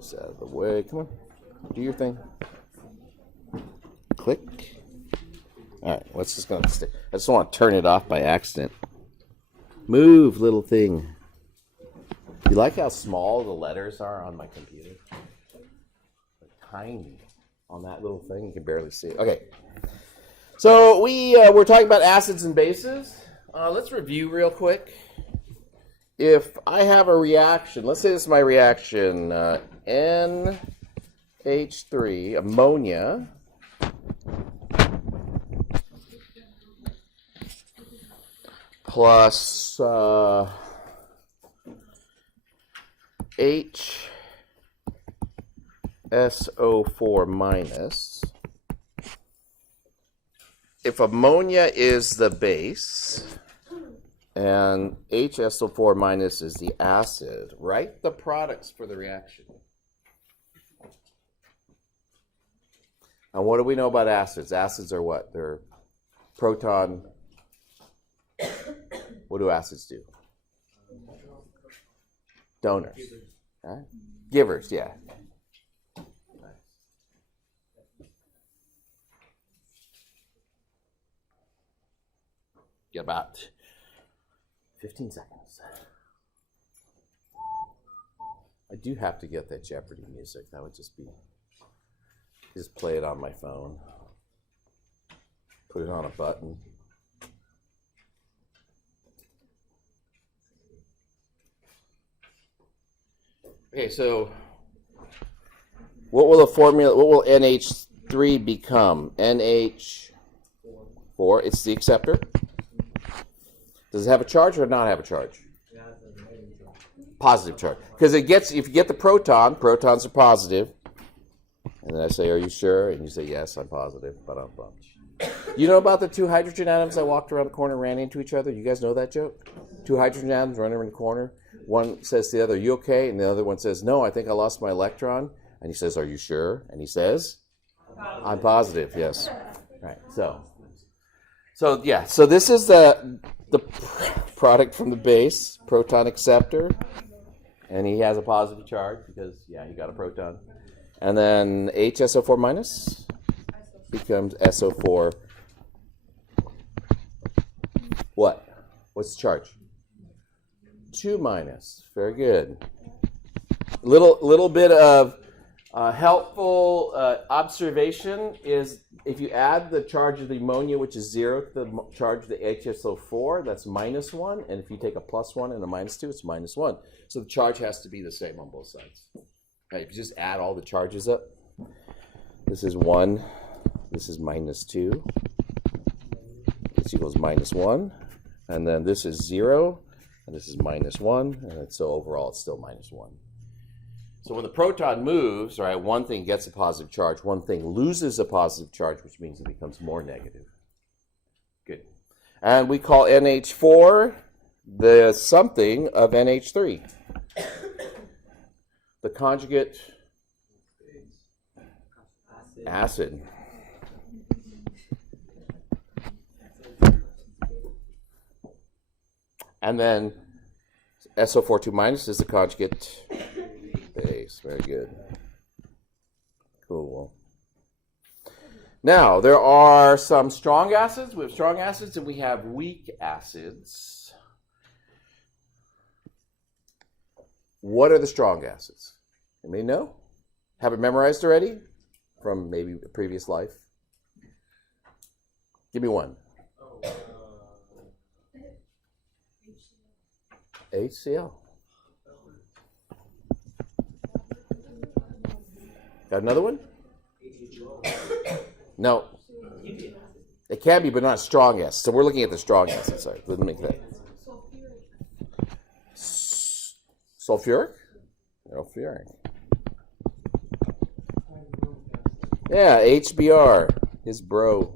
this out of the way. Come on. Do your thing. Click. All right, what's this going to stick? I just want to turn it off by accident. Move, little thing. You like how small the letters are on my computer? They're tiny on that little thing. You can barely see it. Okay. So we're talking about acids and bases. Let's review real quick. If I have a reaction, let's say this is my reaction, NH3, ammonia, plus HSO4 minus. If ammonia is the base and HSO4 minus is the acid, write the products for the reaction. And what do we know about acids? Acids are what? They're proton. What do acids do? Donors. Right? Givers, yeah. Get about 15 seconds. I do have to get that Jeopardy music. That would just play it on my phone. Put it on a button. Okay, so what will NH3 become? NH4, it's the acceptor. Does it have a charge or not have a charge? Positive charge. Because if you get the proton, protons are positive. And then I say, are you sure? And you say, yes, I'm positive. You know about the two hydrogen atoms that walked around the corner and ran into each other? You guys know that joke? Two hydrogen atoms running around the corner. One says to the other, are you okay? And the other one says, no, I think I lost my electron. And he says, are you sure? And he says, I'm positive, yes. Right, so this is the product from the base, proton acceptor. And he has a positive charge because, yeah, he got a proton. And then HSO4 minus becomes SO4. What? What's the charge? 2 minus. Very good. Little bit of helpful observation is if you add the charge of the ammonia, which is 0, to the charge of the HSO4, that's -1. And if you take a +1 and a -2, it's -1. So the charge has to be the same on both sides. Right, if you just add all the charges up, this is 1, this is -2, this equals -1, and then this is 0, and this is -1, and so overall it's still -1. So when the proton moves, right, one thing gets a positive charge, one thing loses a positive charge, which means it becomes more negative. Good. And we call NH4 the something of NH3. The conjugate acid. And then SO42 minus is the conjugate base. Very good. Cool. Now, there are some strong acids. We have strong acids and we have weak acids. What are the strong acids? Anybody know? Have it memorized already? From maybe a previous life? Give me one. HCl. Got another one? No. It can be, but not strong acid. So we're looking at the strong acid side. Let me make that. Sulfuric? Sulfuric. Yeah, HBr, his bro.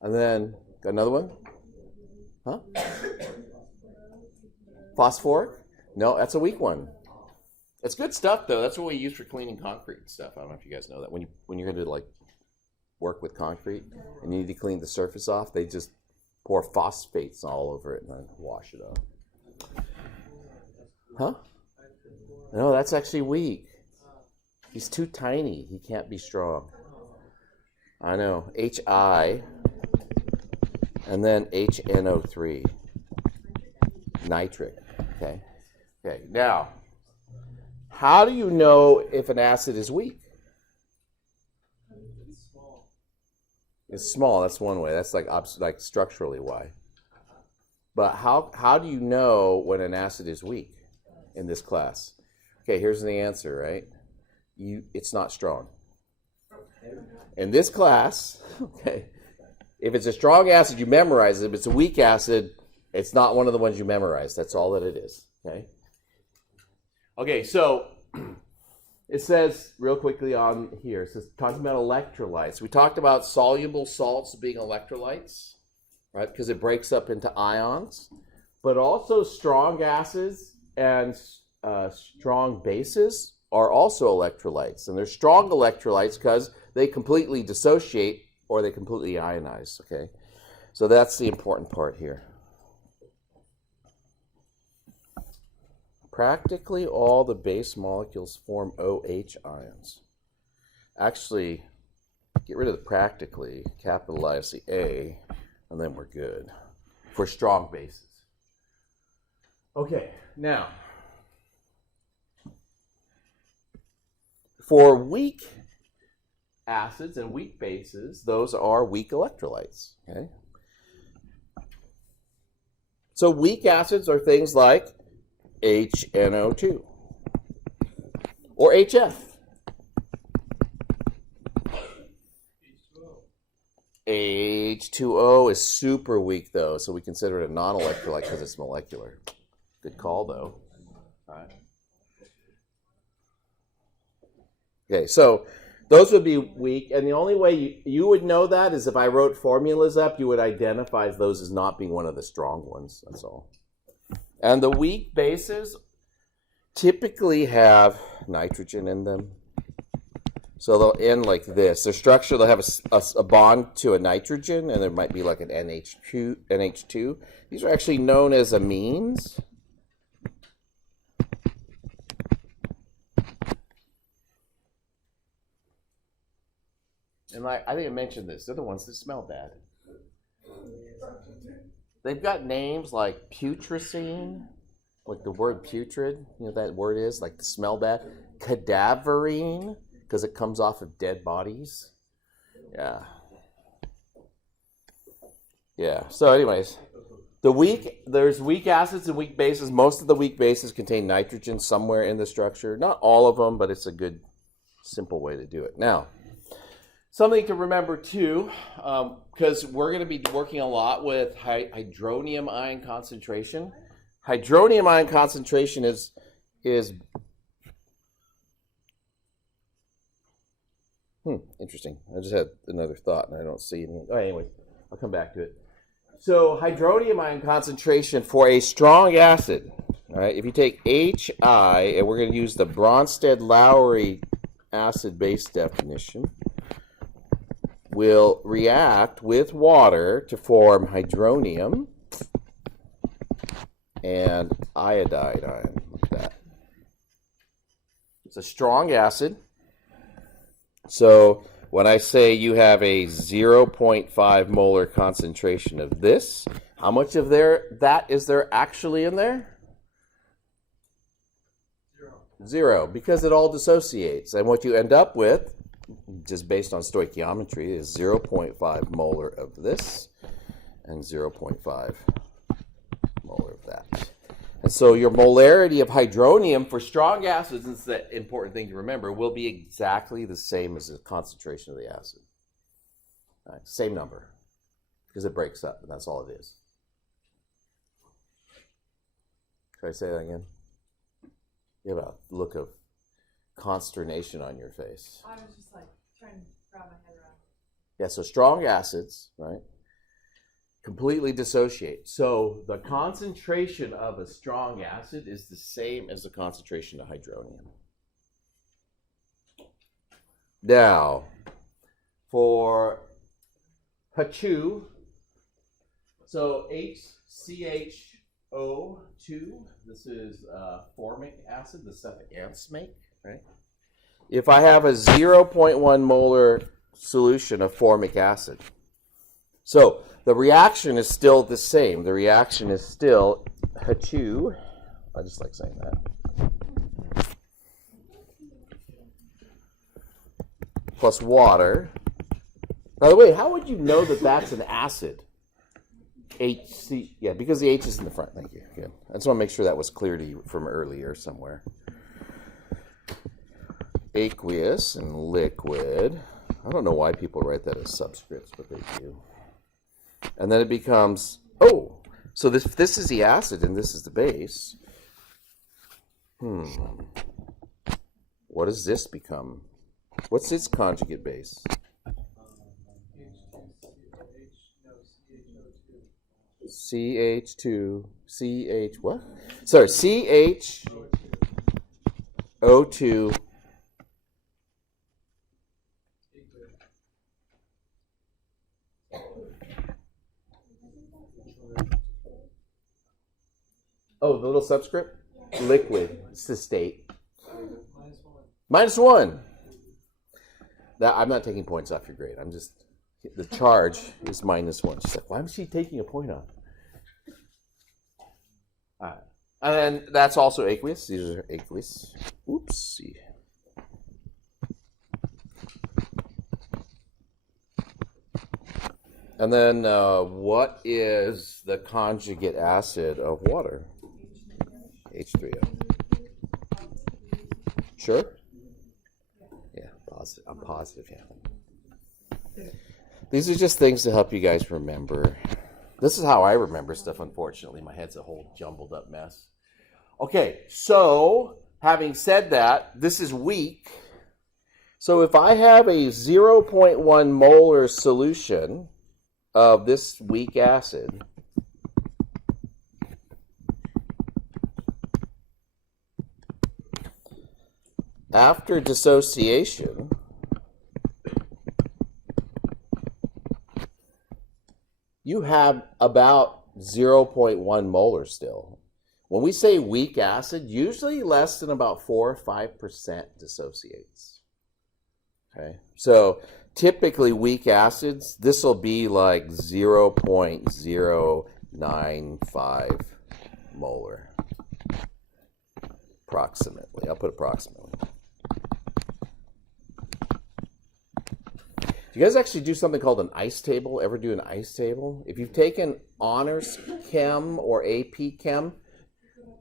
And then, got another one? Huh? Phosphoric? No, that's a weak one. It's good stuff, though. That's what we use for cleaning concrete and stuff. I don't know if you guys know that. When you're going to like work with concrete and you need to clean the surface off, they just pour phosphates all over it and then wash it off. Huh? No, that's actually weak. He's too tiny. He can't be strong. I know. HI and then HNO3. Nitric. Okay. Okay. Now, how do you know if an acid is weak? It's small. That's one way. That's like structurally why. But how do you know when an acid is weak in this class? Okay, here's the answer, right? It's not strong. In this class, okay, if it's a strong acid, you memorize it. If it's a weak acid, it's not one of the ones you memorize. That's all that it is, okay? Okay, so it says real quickly on here, it says talking about electrolytes. We talked about soluble salts being electrolytes, right? Because it breaks up into ions. But also strong acids and strong bases are also electrolytes. And they're strong electrolytes because they completely dissociate or they completely ionize, okay? So that's the important part here. Practically all the base molecules form OH ions. Actually, get rid of the practically, capitalize the A, and then we're good for strong bases. Okay, now, for weak acids and weak bases, those are weak electrolytes, okay? So weak acids are things like HNO2 or HF. H2O is super weak though, so we consider it a non-electrolyte because it's molecular. Good call though. All right. Okay, so those would be weak, and the only way you would know that is if I wrote formulas up, you would identify those as not being one of the strong ones, that's all. And the weak bases typically have nitrogen in them. So they'll end like this. Their structure, they'll have a bond to a nitrogen, and there might be like an NH2. These are actually known as amines. And I think I mentioned this. They're the ones that smell bad. They've got names like putrescine, like the word putrid, you know what that word is, like the smell bad. Cadaverine, because it comes off of dead bodies. Yeah. Yeah. So anyways, there's weak acids and weak bases. Most of the weak bases contain nitrogen somewhere in the structure. Not all of them, but it's a good, simple way to do it. Now, something to remember too, because we're going to be working a lot with hydronium ion concentration. Hydronium ion concentration is interesting. I just had another thought and I don't see anything. Oh, anyway, I'll come back to it. So hydronium ion concentration for a strong acid, all right, if you take HI, and we're going to use the Bronsted-Lowry acid-base definition, will react with water to form hydronium and iodide ion. Look at that. It's a strong acid. So when I say you have a 0.5 molar concentration of this, how much of that is there actually in there? Zero, because it all dissociates. And what you end up with, just based on stoichiometry, is 0.5 molar of this and 0.5 molar of that. And so your molarity of hydronium for strong acids, and it's the important thing to remember, will be exactly the same as the concentration of the acid. All right, same number, because it breaks up, and that's all it is. Can I say that again? You have a look of consternation on your face. I was just like trying to wrap my head around. Yeah, so strong acids, right, completely dissociate. So the concentration of a strong acid is the same as the concentration of hydronium. Now, for HCl, so HCH O2. This is formic acid, the stuff that ants make, right? If I have a 0.1 molar solution of formic acid, so the reaction is still the same. The reaction is still H2. I just like saying that. Plus water. By the way, how would you know that that's an acid? HC, yeah, because the H is in the front. Thank you. Good. I just want to make sure that was clear to you from earlier somewhere. Aqueous and liquid. I don't know why people write that as subscripts, but they do. And then it becomes, oh, so this is the acid and this is the base. What does this become? What's its conjugate base? CH2, CH, what? Sorry, CHO2. Oh, the little subscript? Liquid. It's the state. -1. That, I'm not taking points off your grade. I'm just, the charge is -1. She's like, why is she taking a point off? All right. And then that's also aqueous. These are aqueous. Oopsie. And then what is the conjugate acid of water? H3O. Sure? Yeah, positive. I'm positive, yeah. These are just things to help you guys remember. This is how I remember stuff, unfortunately. My head's a whole jumbled up mess. Okay, so having said that, this is weak. So if I have a 0.1 molar solution of this weak acid, after dissociation, you have about 0.1 molar still. When we say weak acid, usually less than about 4 or 5% dissociates. Okay, so typically weak acids, this will be like 0.095 molar, approximately. I'll put approximately. You guys actually do something called an ice table? Ever do an ice table? If you've taken honors chem or AP chem,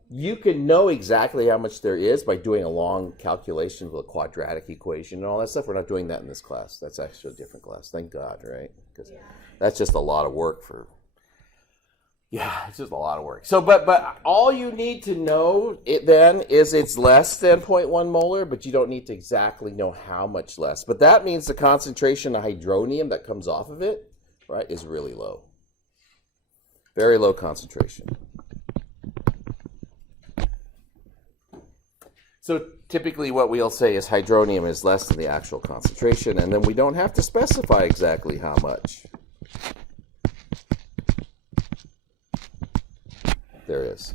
you can know exactly how much there is by doing a long calculation with a quadratic equation and all that stuff. We're not doing that in this class. That's actually a different class. Thank God, right? Because that's just a lot of work for... Yeah, it's just a lot of work. So, but all you need to know then is it's less than 0.1 molar, but you don't need to exactly know how much less. But that means the concentration of hydronium that comes off of it, right, is really low. Very low concentration. So typically what we'll say is hydronium is less than the actual concentration, and then we don't have to specify exactly how much. There is.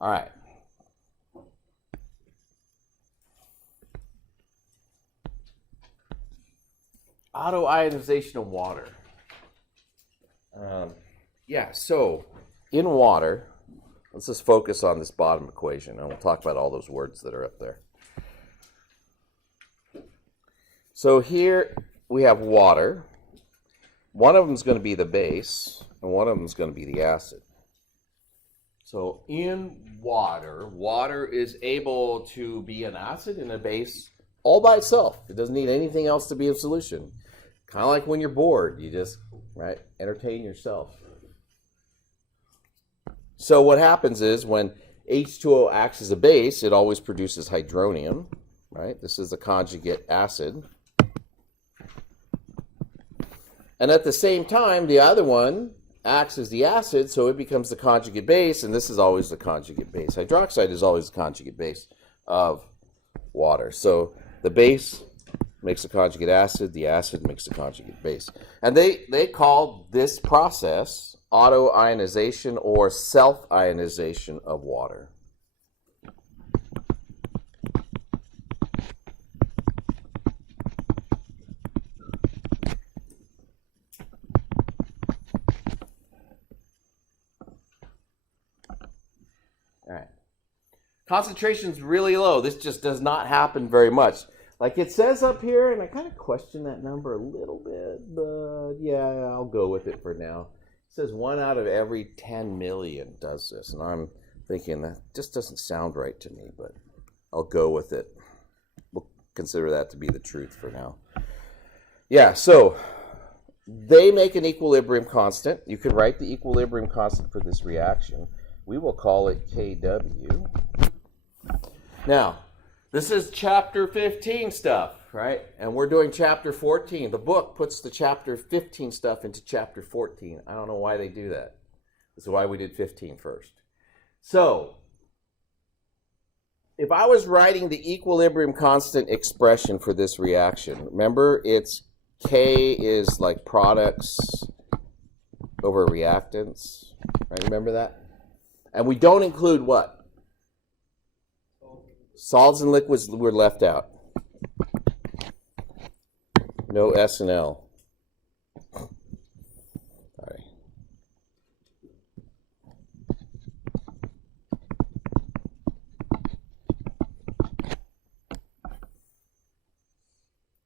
All right. Autoionization of water. Yeah, so in water, let's just focus on this bottom equation, and we'll talk about all those words that are up there. So here we have water. One of them is going to be the base, and one of them is going to be the acid. So in water, water is able to be an acid and a base all by itself. It doesn't need anything else to be a solution. Kind of like when you're bored, you just, right, entertain yourself. So what happens is when H2O acts as a base, it always produces hydronium, right? This is a conjugate acid. And at the same time, the other one acts as the acid, so it becomes the conjugate base, and this is always the conjugate base. Hydroxide is always the conjugate base of water. So the base makes a conjugate acid, the acid makes a conjugate base. And they call this process autoionization or self-ionization of water. All right. Concentration's really low. This just does not happen very much. Like it says up here, and I kind of question that number a little bit, but yeah, I'll go with it for now. It says 1 out of every 10 million does this, and I'm thinking that just doesn't sound right to me, but I'll go with it. We'll consider that to be the truth for now. Yeah, so they make an equilibrium constant. You can write the equilibrium constant for this reaction. We will call it Kw. Now, this is chapter 15 stuff, right? And we're doing chapter 14. The book puts the chapter 15 stuff into chapter 14. I don't know why they do that. This is why we did 15 first. So, if I was writing the equilibrium constant expression for this reaction, remember it's K is like products over reactants, right? Remember that? And we don't include what? Solids and liquids were left out. No S and L. All right.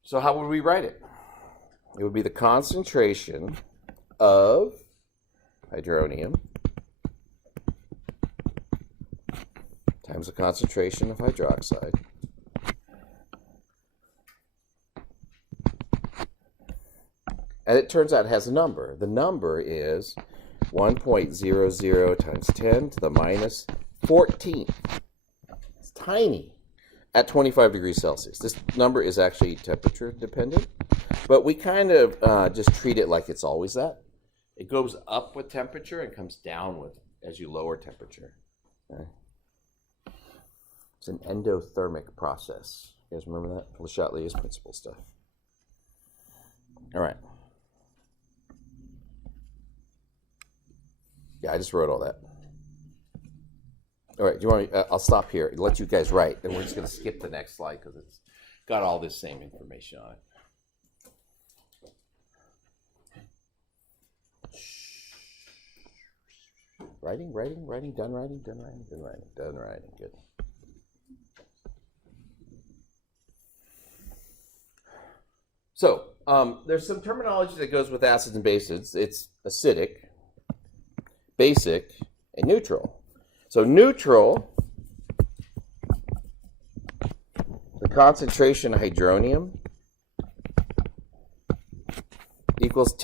So how would we write it? It would be the concentration of hydronium times the concentration of hydroxide and it turns out it has a number. The number is 1.00 times 10 to the minus 14. It's tiny at 25 degrees Celsius. This number is actually temperature dependent, but we kind of just treat it like it's always that. It goes up with temperature and comes down with as you lower temperature. Okay. It's an endothermic process. You guys remember that? Le Chatelier's principle stuff. All right. Yeah, I just wrote all that. All right, do you want me, I'll stop here and let you guys write, and we're just going to skip the next slide because it's got all this same information on it. Writing, done writing. Good. So, there's some terminology that goes with acids and bases. It's acidic, basic, and neutral. So neutral, the concentration of hydronium equals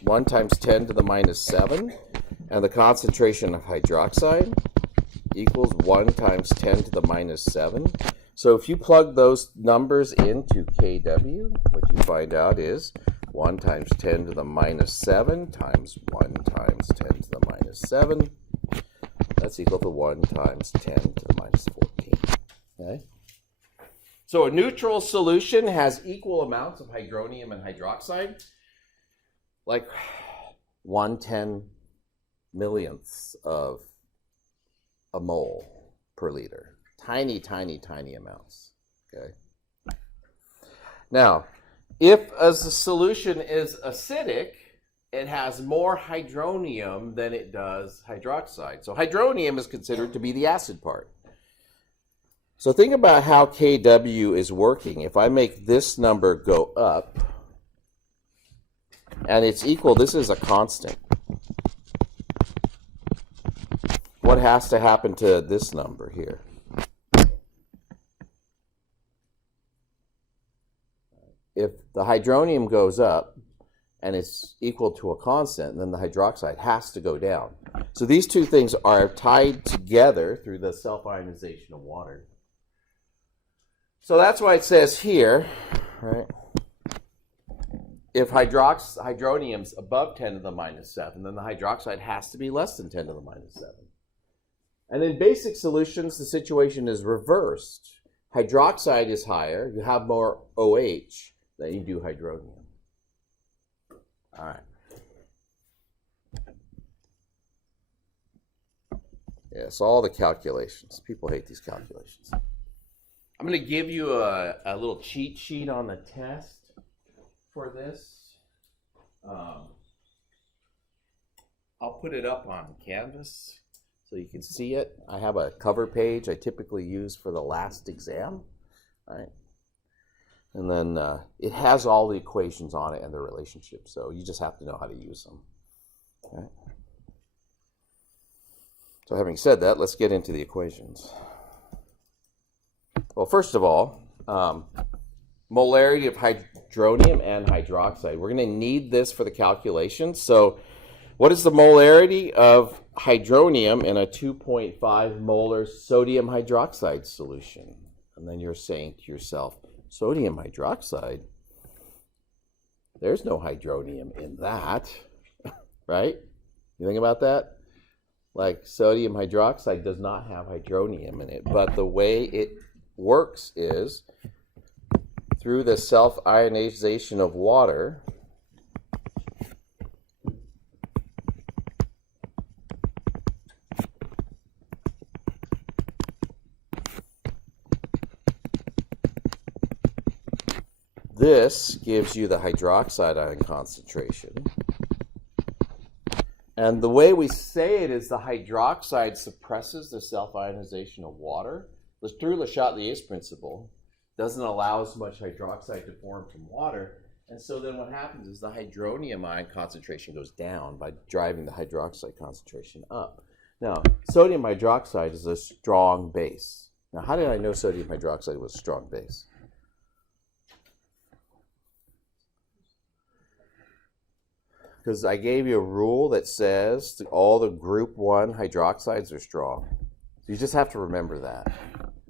1 times 10 to the minus 7, and the concentration of hydroxide equals 1 times 10 to the minus 7. So if you plug those numbers into Kw, what you find out is 1 times 10 to the minus 7 times 1 times 10 to the minus 7. That's equal to 1 times 10 to the minus 14. Okay? So a neutral solution has equal amounts of hydronium and hydroxide, like 1/10 millionths of a mole per liter. Tiny amounts. Okay. Now, if a solution is acidic, it has more hydronium than it does hydroxide. So hydronium is considered to be the acid part. So think about how Kw is working. If I make this number go up, and it's equal, this is a constant. What has to happen to this number here? If the hydronium goes up and it's equal to a constant, then the hydroxide has to go down. So these two things are tied together through the self-ionization of water. So that's why it says here, right, if hydronium's above 10 to the minus 7, then the hydroxide has to be less than 10 to the minus 7. And in basic solutions, the situation is reversed. Hydroxide is higher, you have more OH than you do hydronium. All right. Yes, all the calculations. People hate these calculations. I'm going to give you a little cheat sheet on the test for this. I'll put it up on Canvas so you can see it. I have a cover page I typically use for the last exam, right? And then it has all the equations on it and their relationships, so you just have to know how to use them. Okay? So having said that, let's get into the equations. Well, first of all, molarity of hydronium and hydroxide. We're going to need this for the calculation. So what is the molarity of hydronium in a 2.5 molar sodium hydroxide solution? And then you're saying to yourself, sodium hydroxide? There's no hydronium in that, right? You think about that? Like sodium hydroxide does not have hydronium in it, but the way it works is through the self-ionization of water. This gives you the hydroxide ion concentration. And the way we say it is the hydroxide suppresses the self-ionization of water. Through Le Chatelier's principle, doesn't allow as much hydroxide to form from water. And so then what happens is the hydronium ion concentration goes down by driving the hydroxide concentration up. Now, sodium hydroxide is a strong base. Now, how did I know sodium hydroxide was a strong base? Because I gave you a rule that says that all the group 1 hydroxides are strong. So you just have to remember that.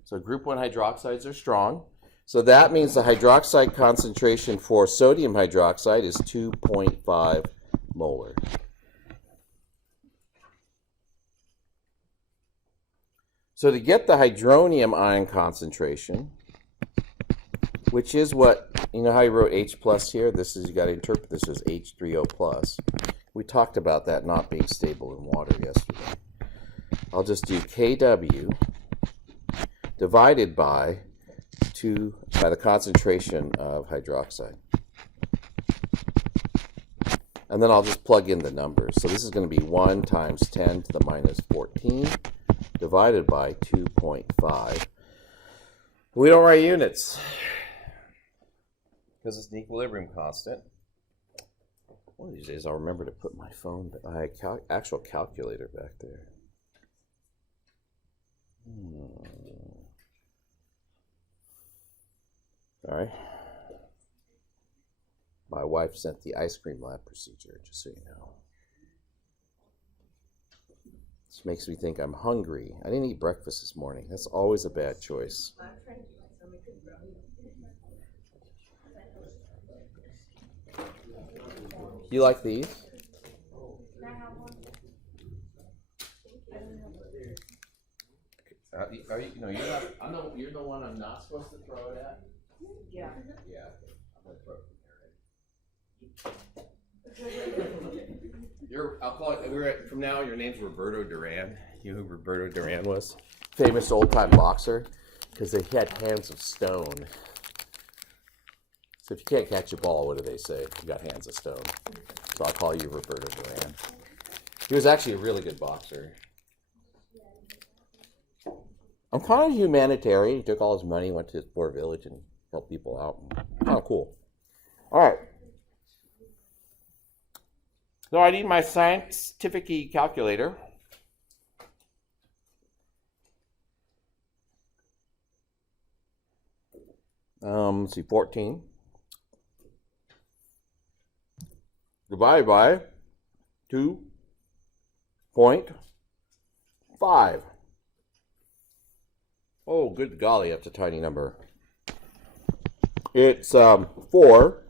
So group 1 hydroxides are strong. So that means the hydroxide concentration for sodium hydroxide is 2.5 molar. So to get the hydronium ion concentration, which is what, you know how you wrote H plus here? This is, you got to interpret this as H3O plus. We talked about that not being stable in water yesterday. I'll just do Kw divided by the concentration of hydroxide. And then I'll just plug in the numbers. So this is going to be 1 times 10 to the minus 14 divided by 2.5. We don't write units because it's an equilibrium constant. One of these days I'll remember to put my phone, my actual calculator back there. All right. My wife sent the ice cream lab procedure, just so you know. This makes me think I'm hungry. I didn't eat breakfast this morning. That's always a bad choice. You like these? Are you, no, you're not. You're the one I'm not supposed to throw it at. Yeah. Yeah. I'm gonna throw it from here. I'll call it. From now, your name's Roberto Duran. You know who Roberto Duran was? Famous old-time boxer, because they had hands of stone. So if you can't catch a ball, what do they say? You got hands of stone. So I'll call you Roberto Duran. He was actually a really good boxer. I'm kind of humanitarian. He took all his money, went to his poor village, and helped people out. Kind of cool. All right. So I need my scientific calculator. Let's see, 14 divided by 2.5. Oh, good golly, that's a tiny number. It's 4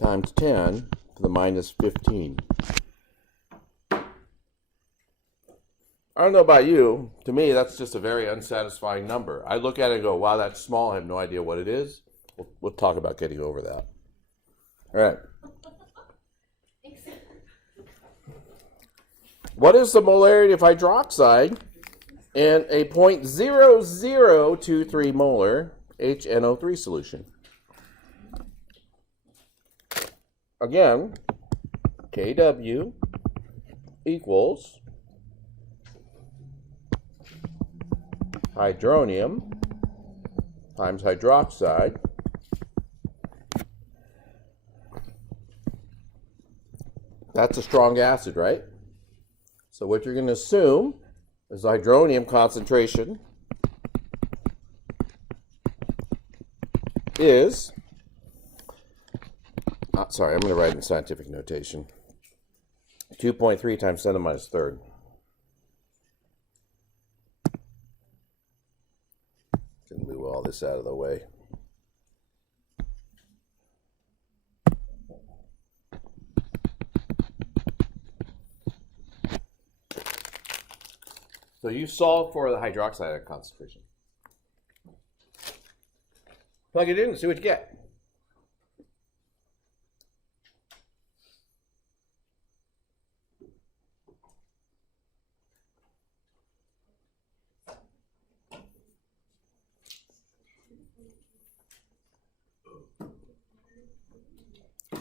times 10 to the minus 15. I don't know about you. To me, that's just a very unsatisfying number. I look at it and go, wow, that's small. I have no idea what it is. We'll talk about getting over that. All right. What is the molarity of hydroxide in a 0.0023 molar HNO3 solution? Again, Kw equals hydronium times hydroxide that's a strong acid, right? So what you're going to assume is the hydronium concentration is, sorry, I'm going to write in scientific notation, 2.3 times 10 to the minus third. Can move all this out of the way. So you solve for the hydroxide concentration. Plug it in and see what you get.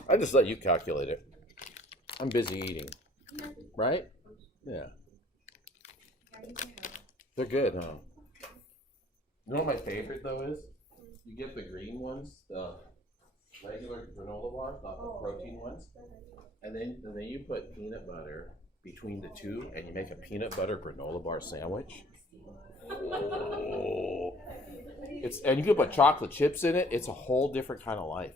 I just let you calculate it. I'm busy eating. Right? Yeah. They're good, huh? You know what my favorite though is? You get the green ones, the regular granola bars, not the protein ones, and then you put peanut butter between the two, and you make a peanut butter granola bar sandwich. Oh. And you can put chocolate chips in it. It's a whole different kind of life.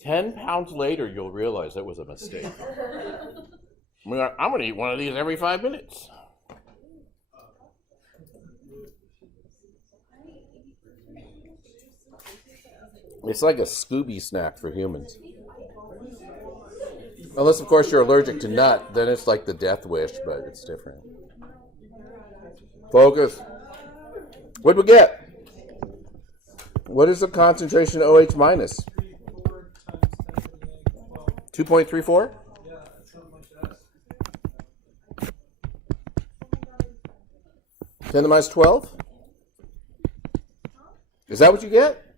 10 pounds later, you'll realize that was a mistake. I'm going to eat one of these every 5 minutes. It's like a Scooby snack for humans. Unless, of course, you're allergic to nut, then it's like the death wish, but it's different. Focus. What'd we get? What is the concentration of OH minus? 2.34? Yeah, something like that. 10 to the minus 12? Is that what you get?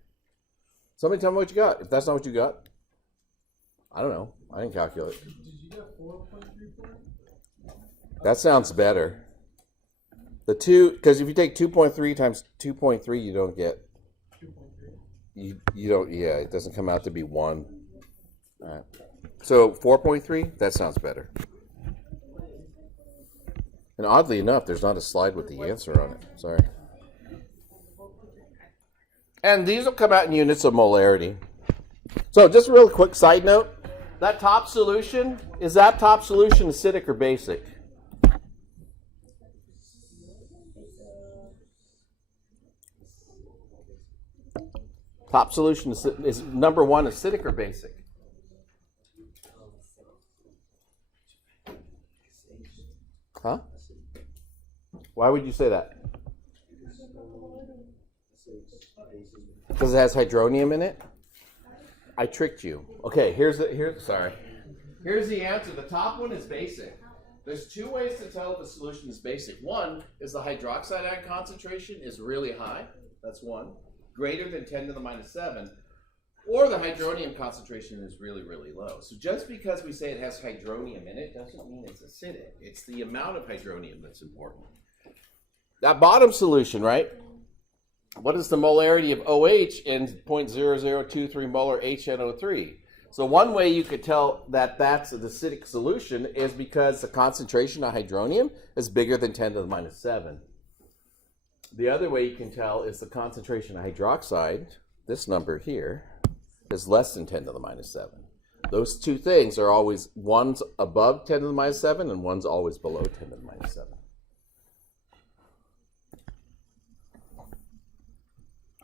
Somebody tell me what you got. If that's not what you got, I don't know. I didn't calculate. Did you get 4.34? That sounds better. The 2, because if you take 2.3 times 2.3, you don't get. 2.3. You don't. Yeah, it doesn't come out to be 1. All right. So 4.3. That sounds better. And oddly enough, there's not a slide with the answer on it. Sorry. And these will come out in units of molarity. So just a real quick side note. That top solution, is that top solution acidic or basic? Top solution is number 1 acidic or basic? Huh? Why would you say that? Because it has hydronium in it? I tricked you. Okay, here's the answer. The top one is basic. There's 2 ways to tell if a solution is basic. One is the hydroxide ion concentration is really high. That's 1. Greater than 10 to the minus 7. Or the hydronium concentration is really, really low. So just because we say it has hydronium in it doesn't mean it's acidic. It's the amount of hydronium that's important. That bottom solution, right? What is the molarity of OH in 0.0023 molar HNO3? So one way you could tell that that's an acidic solution is because the concentration of hydronium is bigger than 10 to the minus 7. The other way you can tell is the concentration of hydroxide, this number here, is less than 10 to the minus 7. Those 2 things are always, one's above 10 to the minus 7 and one's always below 10 to the minus 7.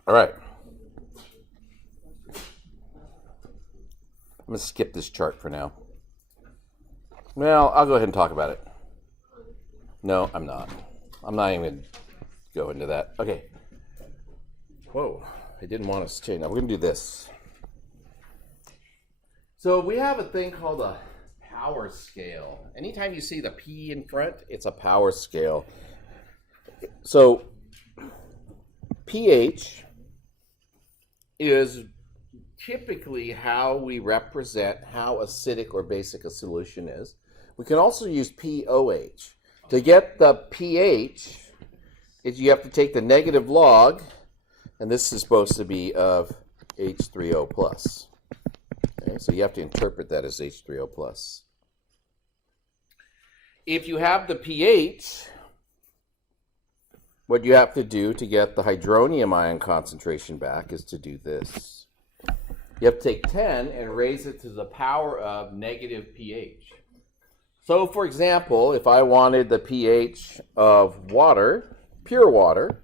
All right. I'm going to skip this chart for now. Well, I'll go ahead and talk about it. No, I'm not. I'm not even going to go into that. Okay. Whoa. I didn't want us to change. Now we're going to do this. So we have a thing called a power scale. Anytime you see the P in front, it's a power scale. So pH is typically how we represent how acidic or basic a solution is. We can also use pOH. To get the pH, you have to take the negative log, and this is supposed to be of H3O plus. Okay, so you have to interpret that as H3O plus. If you have the pH, what you have to do to get the hydronium ion concentration back is to do this. You have to take 10 and raise it to the power of negative pH. So, for example, if I wanted the pH of water, pure water,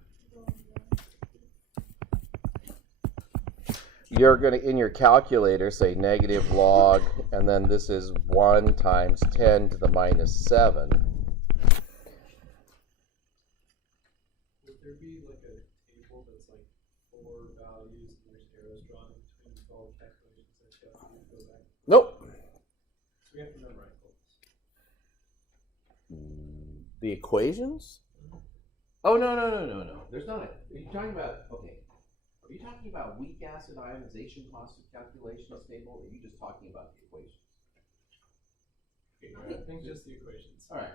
you're going to, in your calculator, say negative log, and then this is 1 times 10 to the minus 7. Would there be like a table that's like 4 values and there's arrows drawn between all calculations that you have to go back? Nope. So we have to memorize those. The equations? Oh, no. There's not. Are you talking about, okay. Are you talking about weak acid ionization constant calculations table, or are you just talking about the equations? Okay, I think just the equations. All right.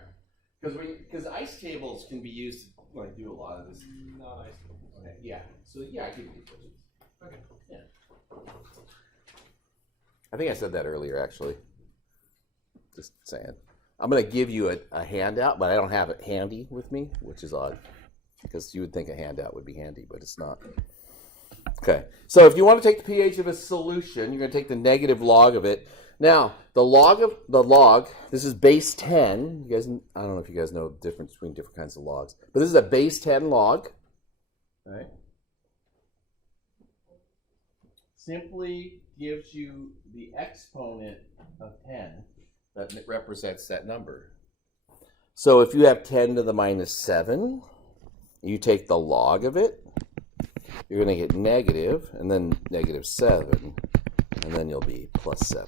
Because ice tables can be used to like, do a lot of this. Not ice tables. Okay. Yeah. So, yeah, I give you the equations. Okay. Yeah. I think I said that earlier, actually. Just saying. I'm going to give you a handout, but I don't have it handy with me, which is odd. Because you would think a handout would be handy, but it's not. Okay, so if you want to take the pH of a solution, you're going to take the negative log of it. Now, the log, this is base 10. You guys, I don't know if you guys know the difference between different kinds of logs, but this is a base 10 log. All right. Simply gives you the exponent of 10 that represents that number. So if you have 10 to the minus 7, you take the log of it, you're going to get negative, and then negative 7, and then you'll be plus 7.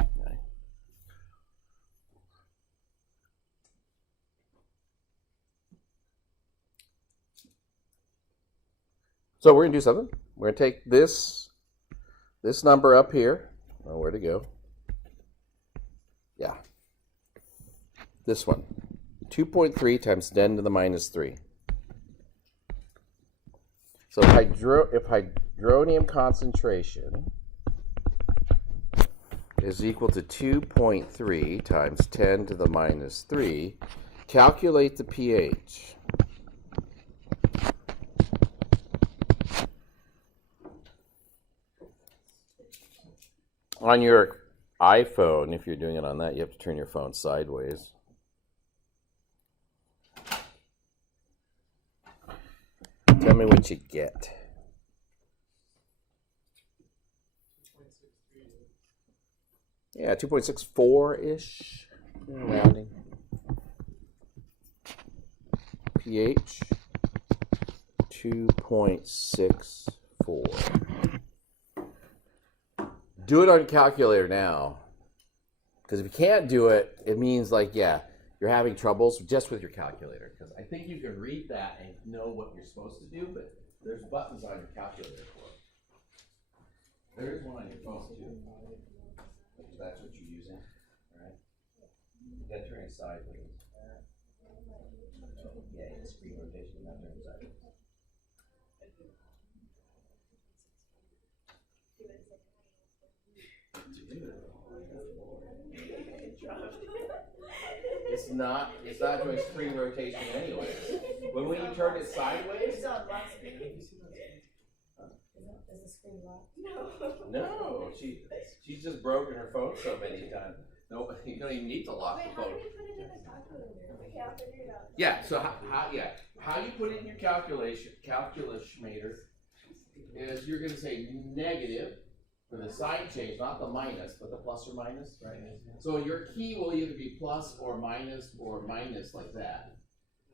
Okay. So we're going to do something. We're going to take this number up here. Oh, where to go? Yeah. This one. 2.3 times 10 to the minus 3. So if hydronium concentration is equal to 2.3 times 10 to the minus 3, calculate the pH. On your iPhone, if you're doing it on that, you have to turn your phone sideways. Tell me what you get. 2.63. Yeah, 2.64-ish. Rounding. pH 2.64. Do it on your calculator now. Because if you can't do it, it means like, yeah, you're having troubles just with your calculator. Because I think you can read that and know what you're supposed to do, but there's buttons on your calculator for it. There is one on your phone too. If that's what you're using. All right. You gotta turn it sideways. Yeah, it's screen rotation, not turn it sideways. It's not doing screen rotation anyway. When you turn it sideways? It's on lock screen. Is the screen locked? No, she's just broken her phone so many times. No, you don't even need to lock the phone. How do we put it in the calculator? Okay, I'll figure it out. Yeah, so how you put it in your calculator is you're going to say negative for the sign change, not the minus, but the plus or minus, right? So your key will either be plus or minus like that.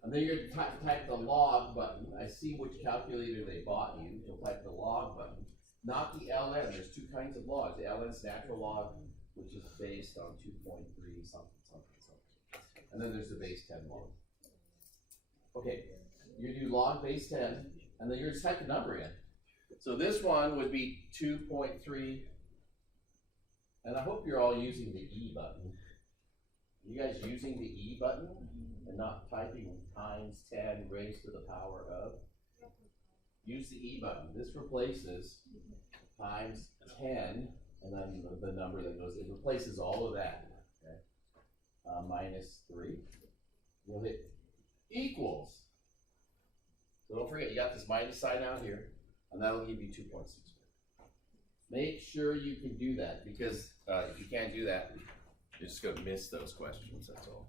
And then you're going to type the log button. I see which calculator they bought you. You'll type the log button, not the ln. There's two kinds of logs. The ln's natural log which is based on 2.3 something. And then there's the base 10 log. Okay, you do log base 10, and then you're just type the number in. So this one would be 2.3, and I hope you're all using the E button. You guys using the E button and not typing times 10 raised to the power of? Use the E button. This replaces times 10, and then the number that goes, it replaces all of that. Okay. Minus 3. You'll hit equals. So don't forget, you got this minus sign out here, and that'll give you 2.6. Make sure you can do that, because if you can't do that, you're just going to miss those questions, that's all.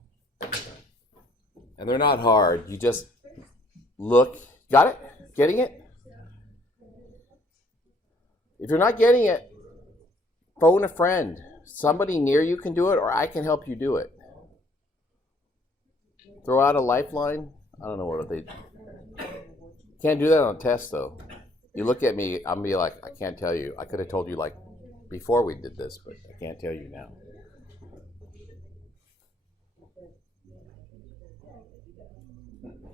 And they're not hard. You just look. Got it? Getting it? If you're not getting it, phone a friend. Somebody near you can do it, or I can help you do it. Throw out a lifeline. I don't know what they... Can't do that on a test, though. You look at me, I'm going to be like, I can't tell you. I could have told you, like, before we did this, but I can't tell you now.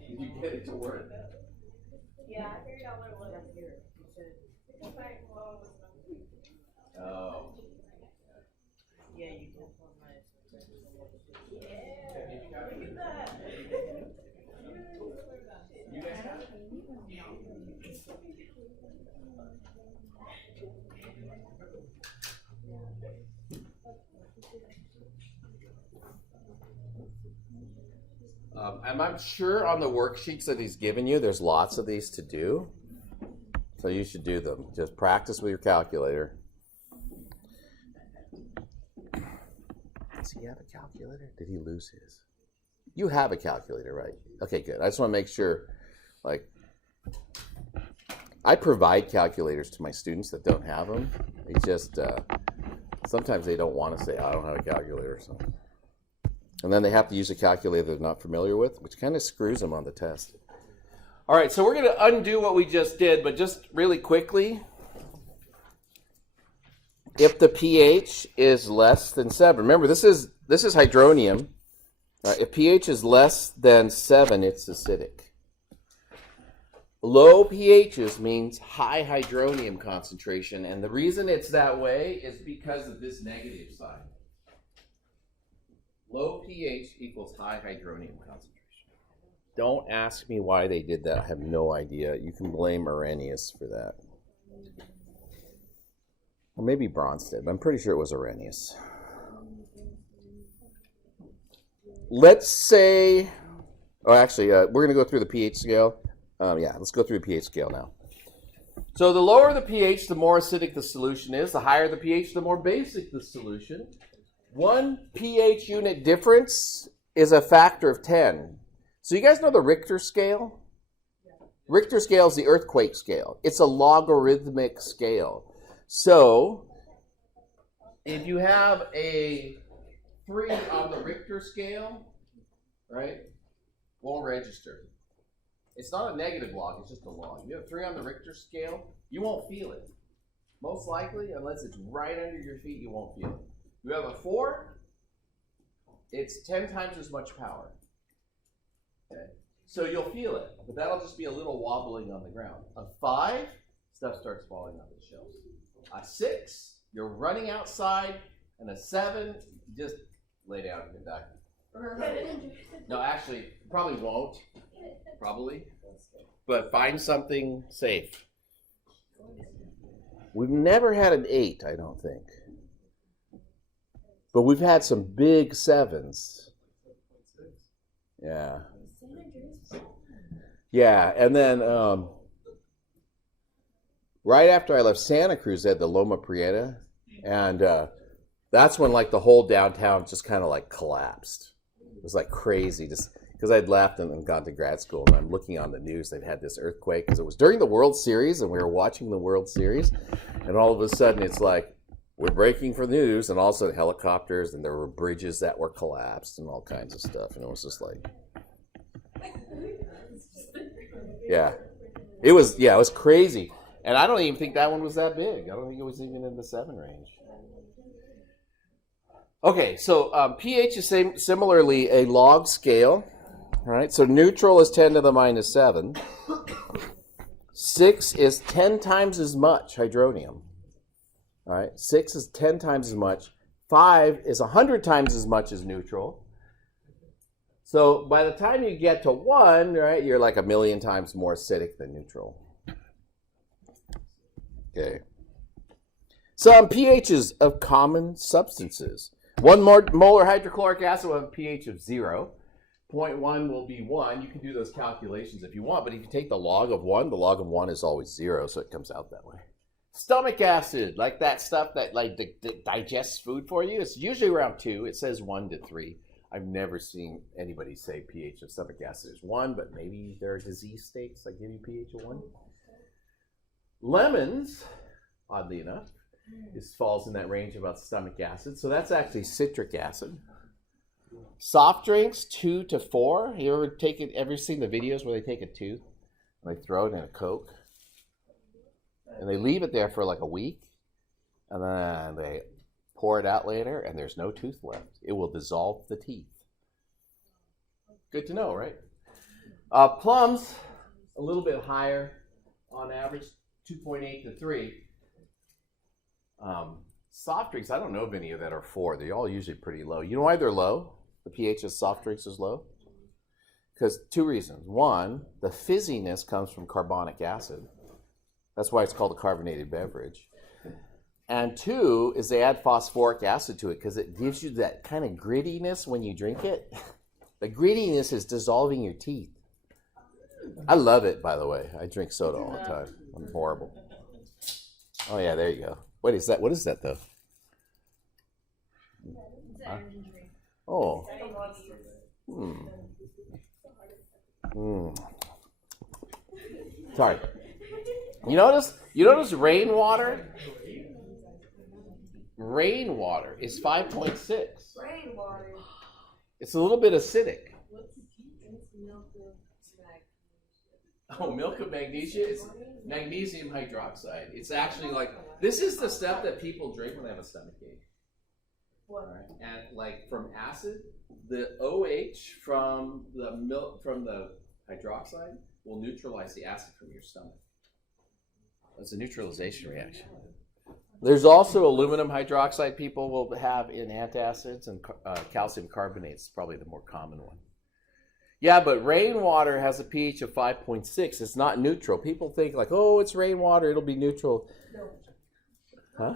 Did you get it to work? Yeah, I figured out what it was here. Oh. Yeah, you can put my. Yeah. Look at that. You guys got it? And I'm sure on the worksheets that he's given you, there's lots of these to do. So you should do them. Just practice with your calculator. Does he have a calculator? Did he lose his? You have a calculator, right? Okay, good. I just want to make sure, like, I provide calculators to my students that don't have them. It's just, sometimes they don't want to say, I don't have a calculator. So. And then they have to use a calculator they're not familiar with, which kind of screws them on the test. All right, so we're going to undo what we just did, but just really quickly. If the pH is less than 7, remember this is hydronium. If pH is less than 7, it's acidic. Low pHs means high hydronium concentration, and the reason it's that way is because of this negative sign. Low pH equals high hydronium concentration. Don't ask me why they did that. I have no idea. You can blame Arrhenius for that. Or maybe Bronsted, but I'm pretty sure it was Arrhenius. Let's say, we're going to go through the pH scale. Let's go through the pH scale now. So the lower the pH, the more acidic the solution is. The higher the pH, the more basic the solution. 1 pH unit difference is a factor of 10. So you guys know the Richter scale? Richter scale is the earthquake scale. It's a logarithmic scale. So if you have a 3 on the Richter scale, right, won't register. It's not a negative log, it's just a log. You have 3 on the Richter scale, you won't feel it. Most likely, unless it's right under your feet, you won't feel it. You have a 4, it's 10 times as much power. Okay. So you'll feel it, but that'll just be a little wobbling on the ground. A 5, stuff starts falling off the shelves. A 6, you're running outside, and a 7, just lay down and die. No, actually, probably won't. Probably. But find something safe. We've never had an 8, I don't think. But we've had some big 7s. Yeah. Yeah, and then right after I left Santa Cruz, they had the Loma Prieta, and that's when like the whole downtown just kind of like collapsed. It was like crazy, just because I'd left and gone to grad school, and I'm looking on the news. They'd had this earthquake because it was during the World Series, and we were watching the World Series, and all of a sudden it's like we're breaking for the news, and also helicopters, and there were bridges that were collapsed and all kinds of stuff, and it was just like. Yeah, it was crazy. And I don't even think that one was that big. I don't think it was even in the 7 range. Okay, so pH is similarly a log scale. All right, so neutral is 10 to the minus 7. 6 is 10 times as much hydronium. All right, 6 is 10 times as much. 5 is 100 times as much as neutral. So by the time you get to 1, right, you're like 1,000,000 times more acidic than neutral. Okay. Some pHs of common substances. 1 molar hydrochloric acid will have a pH of 0. 0.1 will be 1. You can do those calculations if you want, but if you take the log of 1, the log of 1 is always 0, so it comes out that way. Stomach acid, like that stuff that digests food for you, it's usually around 2. It says 1 to 3. I've never seen anybody say pH of stomach acid is 1, but maybe there are disease states that give you pH of 1. Lemons, oddly enough, this falls in that range about stomach acid. So that's actually citric acid. Soft drinks, 2 to 4. You ever seen the videos where they take a tooth and they throw it in a Coke? And they leave it there for like a week. And then they pour it out later and there's no tooth left. It will dissolve the teeth. Good to know, right? Plums, a little bit higher on average, 2.8 to 3. Soft drinks, I don't know of any of that are 4. They're all usually pretty low. You know why they're low? The pH of soft drinks is low? Because 2 reasons. 1, the fizziness comes from carbonic acid. That's why it's called a carbonated beverage. And 2 is they add phosphoric acid to it because it gives you that kind of grittiness when you drink it. The grittiness is dissolving your teeth. I love it, by the way. I drink soda all the time. I'm horrible. Oh, yeah, there you go. What is that? What is that, though? Huh? Oh. Sorry. You notice rainwater? Rainwater is 5.6. Rainwater. It's a little bit acidic. Oh, milk of magnesia? It's magnesium hydroxide. It's actually like, this is the stuff that people drink when they have a stomachache. All right. And like from acid, the OH from the milk, from the hydroxide will neutralize the acid from your stomach. That's a neutralization reaction. There's also aluminum hydroxide people will have in antacids, and calcium carbonate is probably the more common one. Yeah, but rainwater has a pH of 5.6. It's not neutral. People think like, oh, it's rainwater, it'll be neutral. No. Huh?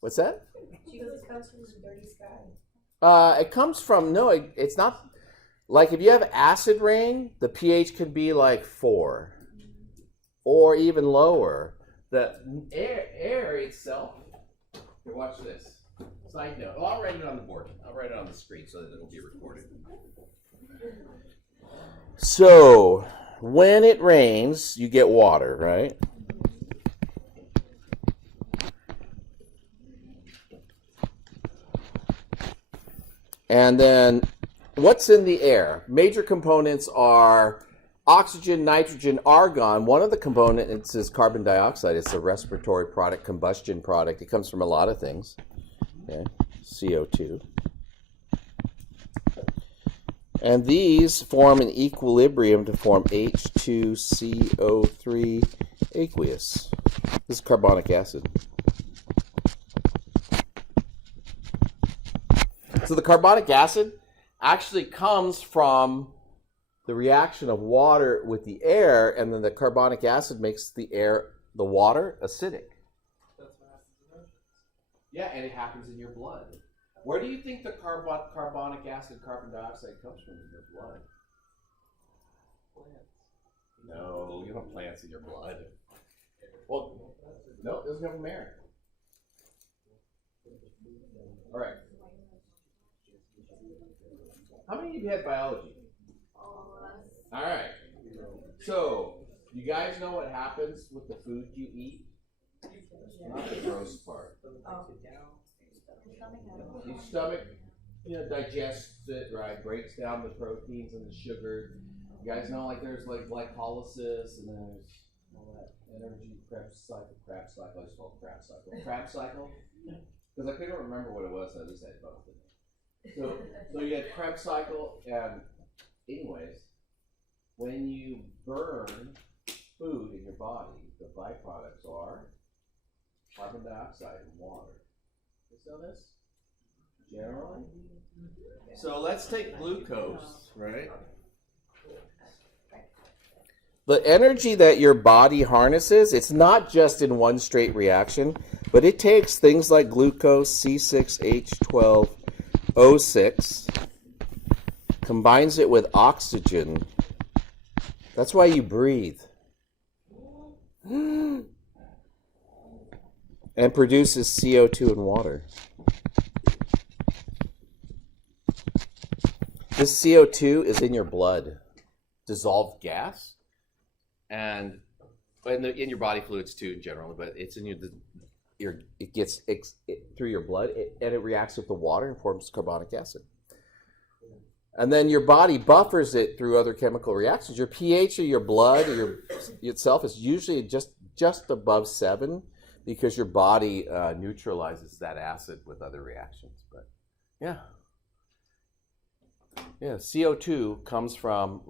What's that? Because it comes from the dirty sky. It comes from, no, it's not. Like if you have acid rain, the pH could be like 4 or even lower. The air itself, here, watch this. Side note. Oh, I'll write it on the board. I'll write it on the screen so that it'll be recorded. So, when it rains, you get water, right? And then, what's in the air? Major components are oxygen, nitrogen, argon. One of the components is carbon dioxide. It's a respiratory product, combustion product. It comes from a lot of things. Okay, CO2. And these form an equilibrium to form H2CO3 aqueous. This is carbonic acid. So the carbonic acid actually comes from the reaction of water with the air, and then the carbonic acid makes the water acidic. That's what happens in oceans. Yeah, and it happens in your blood. Where do you think the carbonic acid, carbon dioxide comes from in your blood? Plants. No, you don't have plants in your blood. Well, no, it doesn't come from air. All right. How many of you had biology? All right. So, you guys know what happens with the food you eat? Not the gross part. Your stomach, digests it, right? Breaks down the proteins and the sugar. You guys know, like there's like glycolysis, and then there's all that energy Krebs cycle. I just call it Krebs cycle. Krebs cycle. Because I couldn't remember what it was, so I just had both in it. So you had Krebs cycle, and anyways, when you burn food in your body, the byproducts are carbon dioxide and water. You know this? Generally? So let's take glucose, right? The energy that your body harnesses, it's not just in one straight reaction, but it takes things like glucose, C6H12O6, combines it with oxygen. That's why you breathe. And produces CO2 and water. This CO2 is in your blood, dissolved gas, and in your body fluids too, in general. But it's in it gets through your blood, and it reacts with the water and forms carbonic acid. And then your body buffers it through other chemical reactions. Your pH of your blood or itself is usually just above 7, because your body neutralizes that acid with other reactions. But yeah, CO2 comes from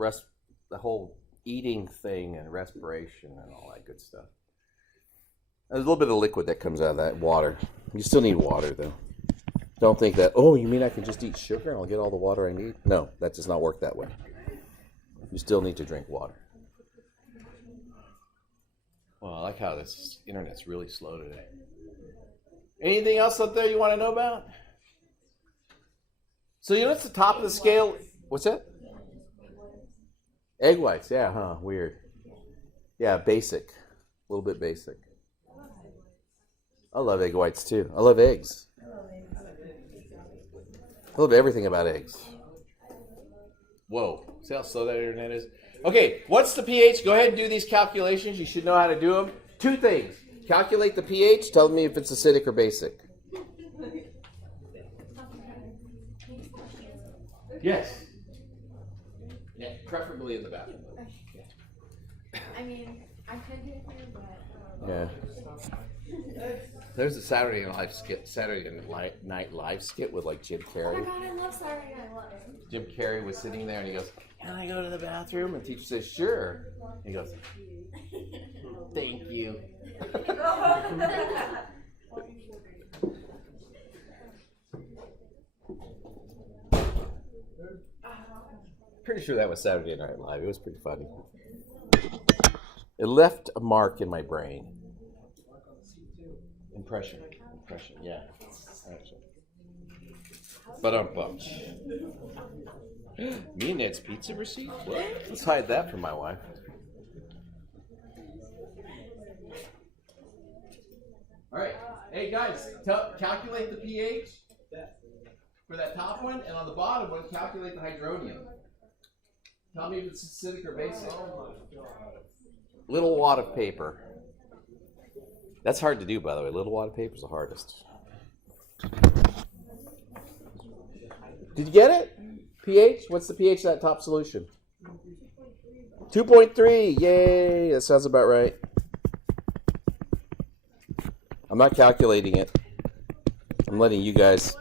the whole eating thing and respiration and all that good stuff. There's a little bit of liquid that comes out of that water. You still need water though. Don't think that, oh, you mean I can just eat sugar and I'll get all the water I need? No, that does not work that way. You still need to drink water. Well, I like how this internet's really slow today. Anything else up there you want to know about? So you know what's the top of the scale? What's that? Egg whites, yeah, huh? Weird. Yeah, basic. A little bit basic. I love egg whites too. I love eggs. I love everything about eggs. Whoa, see how slow that internet is? Okay, what's the pH? Go ahead and do these calculations. You should know how to do them. 2 things. Calculate the pH. Tell me if it's acidic or basic. Yes. Yeah, preferably in the bathroom. I mean, I could do it here, but... Yeah. There's a Saturday Night Live skit with like Jim Carrey. Oh my god, I love Saturday Night Live. Jim Carrey was sitting there and he goes, "Can I go to the bathroom?" And the teacher says, "Sure." And he goes, "Thank you." Pretty sure that was Saturday Night Live. It was pretty funny. It left a mark in my brain. Impression, yeah. But me and Ned's pizza receipt? What? Let's hide that from my wife. All right, hey guys, calculate the pH for that top one, and on the bottom one, calculate the hydronium. Tell me if it's acidic or basic. Little wad of paper. That's hard to do, by the way. Little wad of paper is the hardest. Did you get it? pH? What's the pH of that top solution? 2.3. Yay! That sounds about right. I'm not calculating it. I'm letting you guys.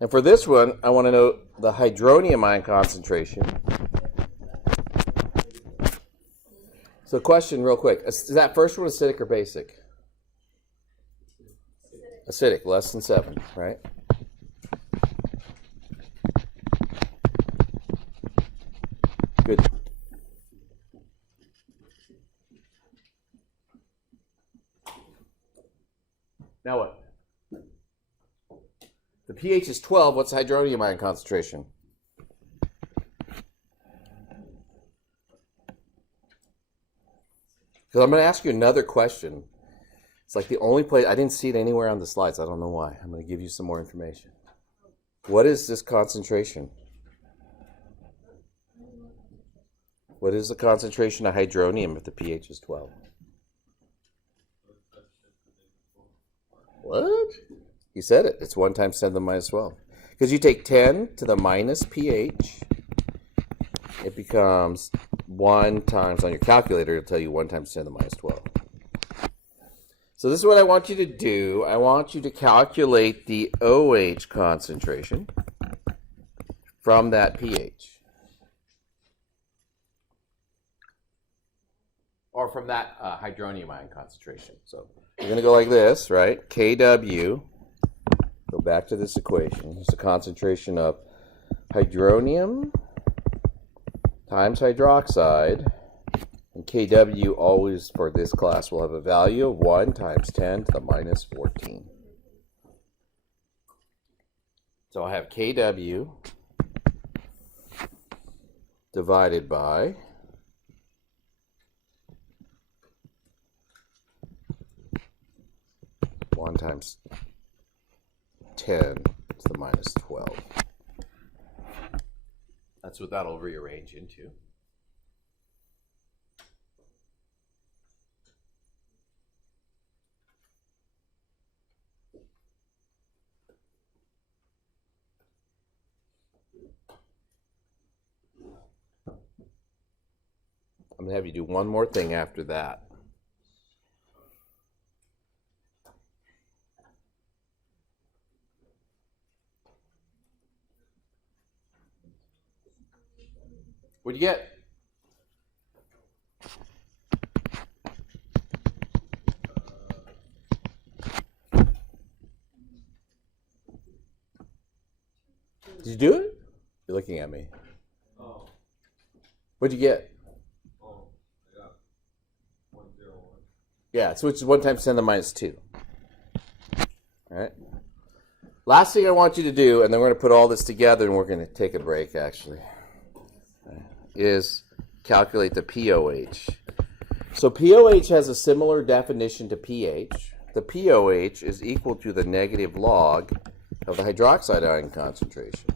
And for this one, I want to know the hydronium ion concentration. So question real quick. Is that first one acidic or basic? Acidic, less than 7, right? Good. Now what? The pH is 12. What's the hydronium ion concentration? Because I'm going to ask you another question. It's like the only place, I didn't see it anywhere on the slides. I don't know why. I'm going to give you some more information. What is this concentration? What is the concentration of hydronium if the pH is 12? What? You said it. It's 1 times 10 to the minus 12. Because you take 10 to the minus pH, it becomes 1 times, on your calculator, it'll tell you 1 times 10 to the minus 12. So this is what I want you to do. I want you to calculate the OH concentration from that pH. Or from that hydronium ion concentration. So you're going to go like this, right? Kw, go back to this equation. It's the concentration of hydronium times hydroxide. And Kw always, for this class, will have a value of 1 times 10 to the minus 14. So I have Kw divided by 1 times 10 to the minus 12. That's what that'll rearrange into. I'm going to have you do one more thing after that. What'd you get? Did you do it? You're looking at me. Oh. What'd you get? Oh, I got 101. Yeah, so which is 1 times 10 to the minus 2. All right. Last thing I want you to do, and then we're going to put all this together and we're going to take a break actually, is calculate the POH. So POH has a similar definition to pH. The POH is equal to the negative log of the hydroxide ion concentration.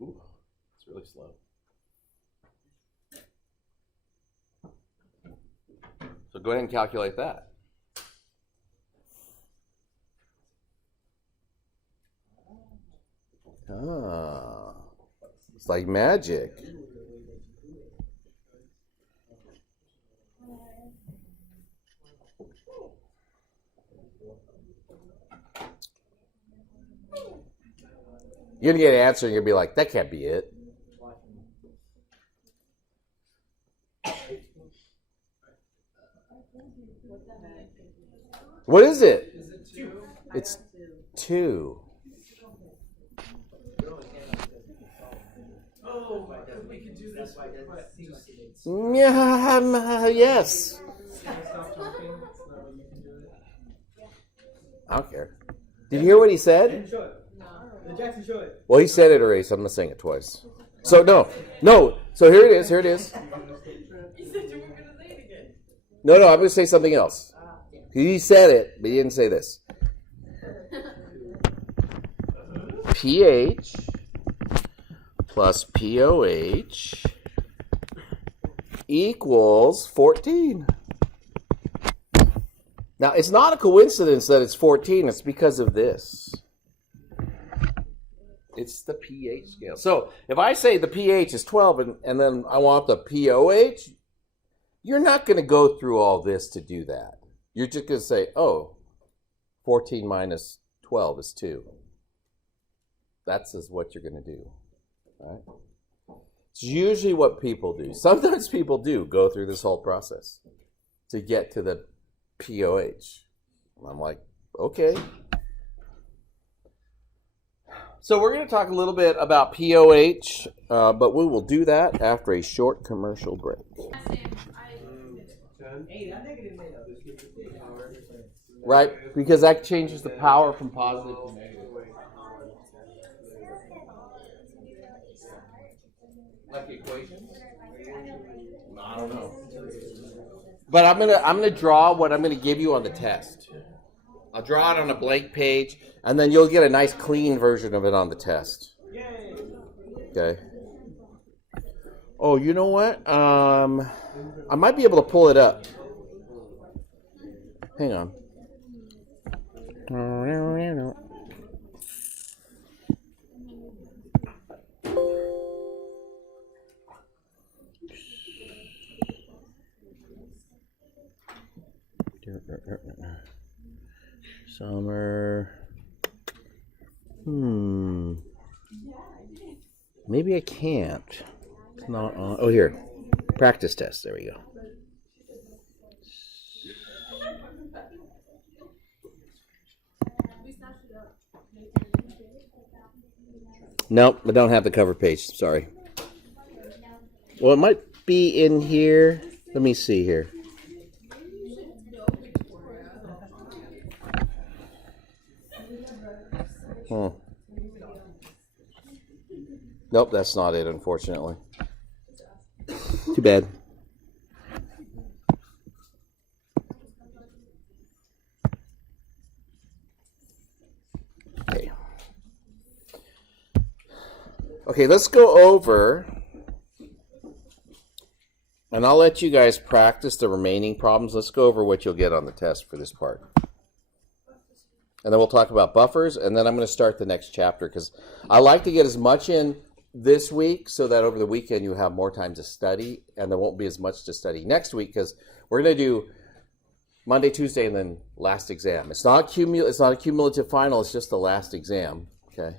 Ooh, it's really slow. So go ahead and calculate that. Ah, it's like magic. You're going to get an answer and you'll be like, that can't be it. What is it? Is it 2? It's 2. Oh, we can do this. But just Yeah, yes. stop talking so that way you can do it. I don't care. Did you hear what he said? Show it. The Jackson, show it. Well, he said it already, so I'm going to sing it twice. So, no. So here it is. You said you weren't going to say it again. No, I'm going to say something else. He said it, but he didn't say this. pH plus POH equals 14. Now, it's not a coincidence that it's 14. It's because of this. It's the pH scale. So if I say the pH is 12 and then I want the POH, you're not going to go through all this to do that. You're just going to say, oh, 14 minus 12 is 2. That's just what you're going to do. Right? It's usually what people do. Sometimes people do go through this whole process to get to the POH. And I'm like, okay. So we're going to talk a little bit about POH, but we will do that after a short commercial break. Hey, that negative made up. Right? Because that changes the power from positive to negative. Like equations? I don't know. But I'm gonna draw what I'm gonna give you on the test. I'll draw it on a blank page, and then you'll get a nice clean version of it on the test. Yay. Okay. Oh, you know what? I might be able to pull it up. Hang on. Summer. Maybe I can't. It's not on. Oh, here. Practice test. There we go. Nope, I don't have the cover page. Sorry. Well, it might be in here. Let me see here. Nope, that's not it, unfortunately. Too bad. Okay. Okay, let's go over, and I'll let you guys practice the remaining problems. Let's go over what you'll get on the test for this part. And then we'll talk about buffers, and then I'm going to start the next chapter because I like to get as much in this week so that over the weekend you have more time to study, and there won't be as much to study next week because we're going to do Monday, Tuesday, and then last exam. It's not a cumulative final, it's just the last exam, okay?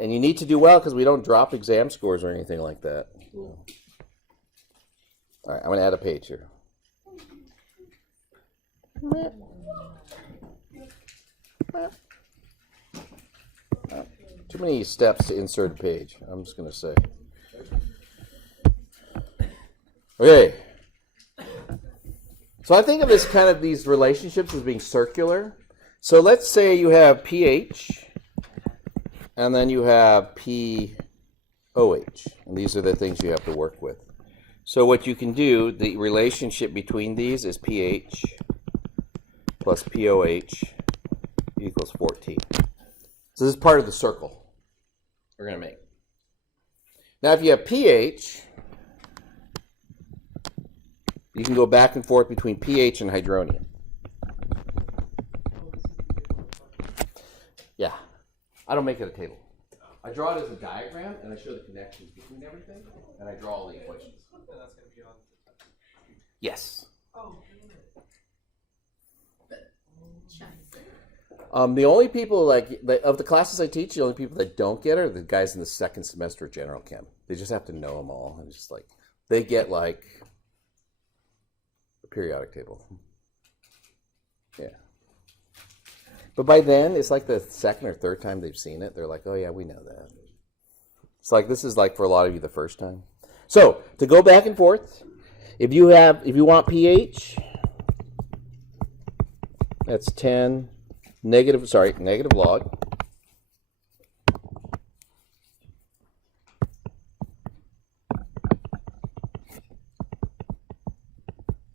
And you need to do well because we don't drop exam scores or anything like that. All right, I'm going to add a page here. Too many steps to insert a page, I'm just going to say. Okay. So I think of this kind of these relationships as being circular. So let's say you have pH, and then you have POH, and these are the things you have to work with. So what you can do, the relationship between these is pH plus POH equals 14. So this is part of the circle we're going to make. Now if you have pH, you can go back and forth between pH and hydronium. Yeah. I don't make it a table. I draw it as a diagram, and I show the connections between everything, and I draw all the equations. And that's going to be on the test. Yes. Oh. The only people, of the classes I teach, the only people that don't get it are the guys in the second semester of General Chem. They just have to know them all. And just they get a periodic table. Yeah. But by then, it's like the second or third time they've seen it. They're like, oh yeah, we know that. It's like, this is for a lot of you the first time. So, to go back and forth, if you want pH, that's 10, negative log.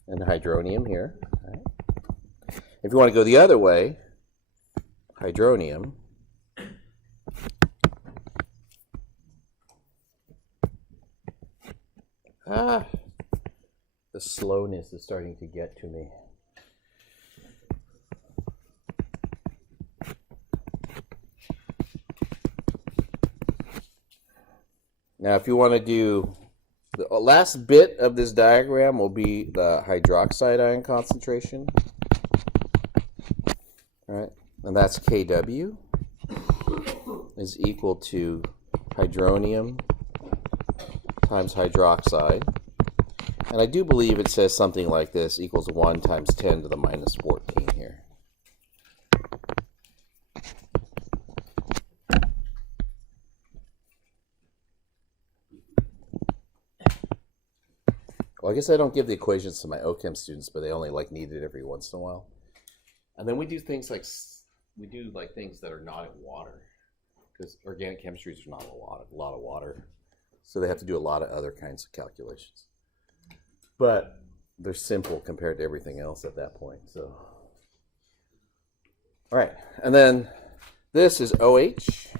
And hydronium here. Right. If you want to go the other way, hydronium the slowness is starting to get to me. Now if you want to do the last bit of this diagram will be the hydroxide ion concentration. All right, and that's Kw is equal to hydronium times hydroxide. And I do believe it says something like this, equals 1 times 10 to the minus 14 here. Well, I guess I don't give the equations to my OChem students, but they only need it every once in a while. And then we do things things that are not in water, because organic chemistry is not a lot of water, so they have to do a lot of other kinds of calculations. But they're simple compared to everything else at that point. So, all right, and then this is OH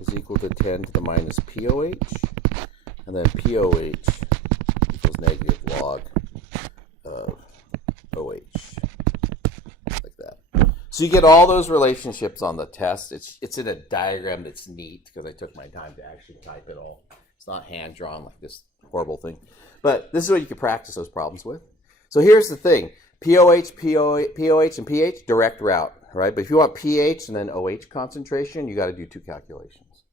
is equal to 10 to the minus POH, and then POH equals negative log of OH, like that. So you get all those relationships on the test. It's in a diagram that's neat because I took my time to actually type it all. It's not hand-drawn like this horrible thing. But this is what you can practice those problems with. So here's the thing. POH, and pH, direct route, right? But if you want pH and then OH concentration, you got to do 2 calculations.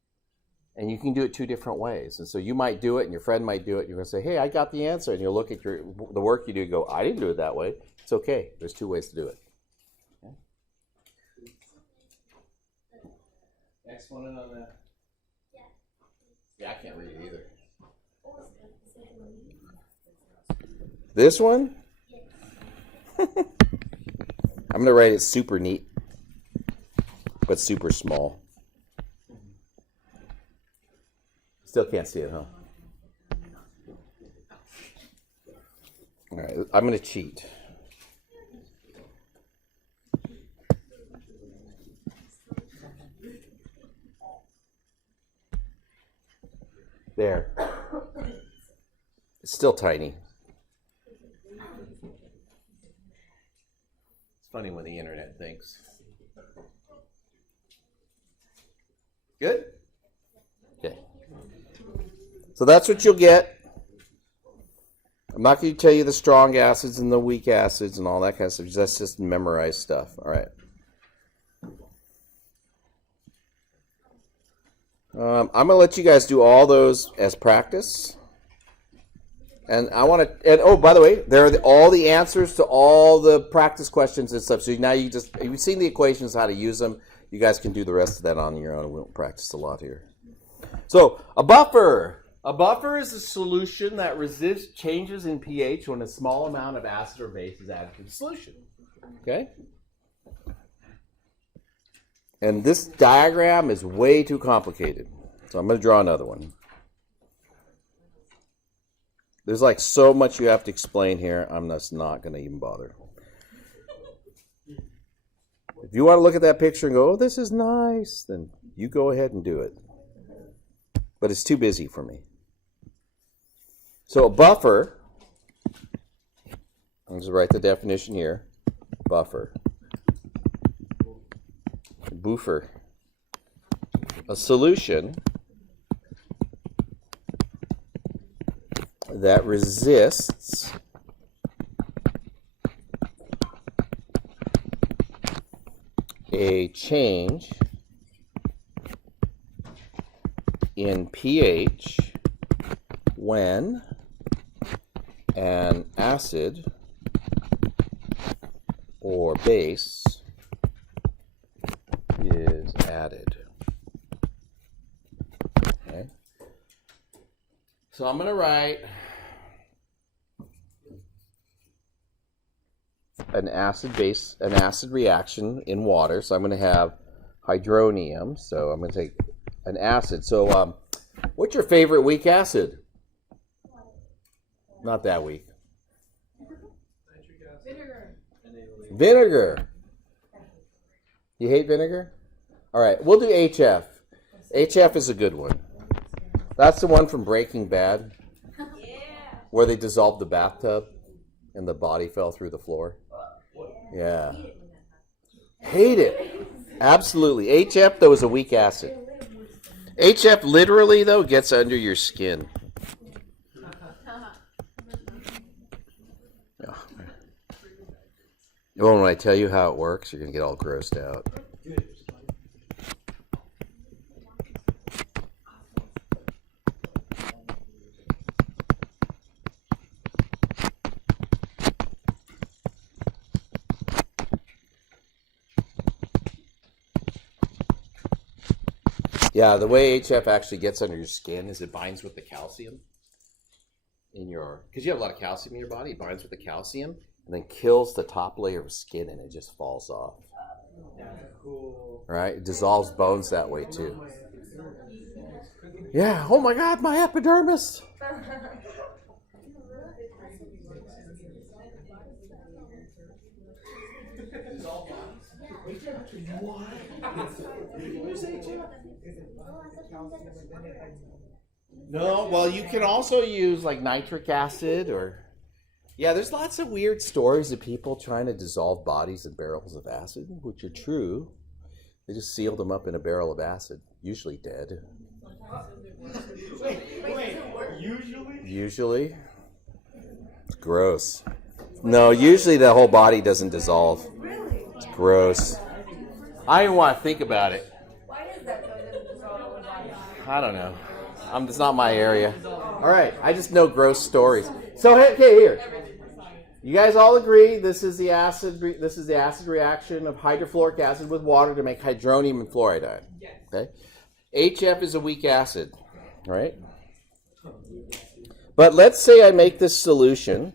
And you can do it 2 different ways. And so you might do it, and your friend might do it. You're going to say, hey, I got the answer. And you'll look at the work you do and go, I didn't do it that way. It's okay. There's 2 ways to do it. Okay. Next one on that. Yeah, I can't read it either. This one? I'm going to write it super neat, but super small. Still can't see it, huh? All right, I'm going to cheat. There. It's still tiny. It's funny when the internet thinks. Good? Okay. So that's what you'll get. I'm not going to tell you the strong acids and the weak acids and all that kind of stuff. That's just memorized stuff. All right. I'm going to let you guys do all those as practice. And I want to, and oh, by the way, there are all the answers to all the practice questions and stuff. So now you've seen the equations, how to use them. You guys can do the rest of that on your own. We won't practice a lot here. So a buffer. A buffer is a solution that resists changes in pH when a small amount of acid or base is added to the solution. Okay? And this diagram is way too complicated. So I'm going to draw another one. There's like so much you have to explain here. I'm just not going to even bother. If you want to look at that picture and go, oh, this is nice, then you go ahead and do it. But it's too busy for me. So a buffer, I'm just write the definition here. Buffer. Buffer. A solution that resists a change in pH when an acid or base is added. Okay. So I'm going to write an acid reaction in water. So I'm going to have hydronium. So I'm going to take an acid. So what's your favorite weak acid? Not that weak. Nitric acid. Vinegar. Vinegar. You hate vinegar? All right, we'll do HF. HF is a good one. That's the one from Breaking Bad, where they dissolved the bathtub and the body fell through the floor. Yeah. Hate it. Absolutely. HF, though, is a weak acid. HF literally, though, gets under your skin. Oh, when I tell you how it works, you're going to get all grossed out. Yeah, the way HF actually gets under your skin is it binds with the calcium in your, because you have a lot of calcium in your body, it binds with the calcium and then kills the top layer of skin and it just falls off. That's cool. Right? It dissolves bones that way too. Yeah, oh my God, my epidermis. No, well, you can also use like nitric acid or... Yeah, there's lots of weird stories of people trying to dissolve bodies in barrels of acid, which are true. They just sealed them up in a barrel of acid, usually dead. Wait, usually? Usually. It's gross. No, usually the whole body doesn't dissolve. Really? It's gross. I don't even want to think about it. Why is that though? It doesn't dissolve on the body. I don't know. It's not my area. All right, I just know gross stories. So okay, here. You guys all agree this is the acid reaction of hydrofluoric acid with water to make hydronium and fluoride ion. Okay. HF is a weak acid, right? But let's say I make this solution,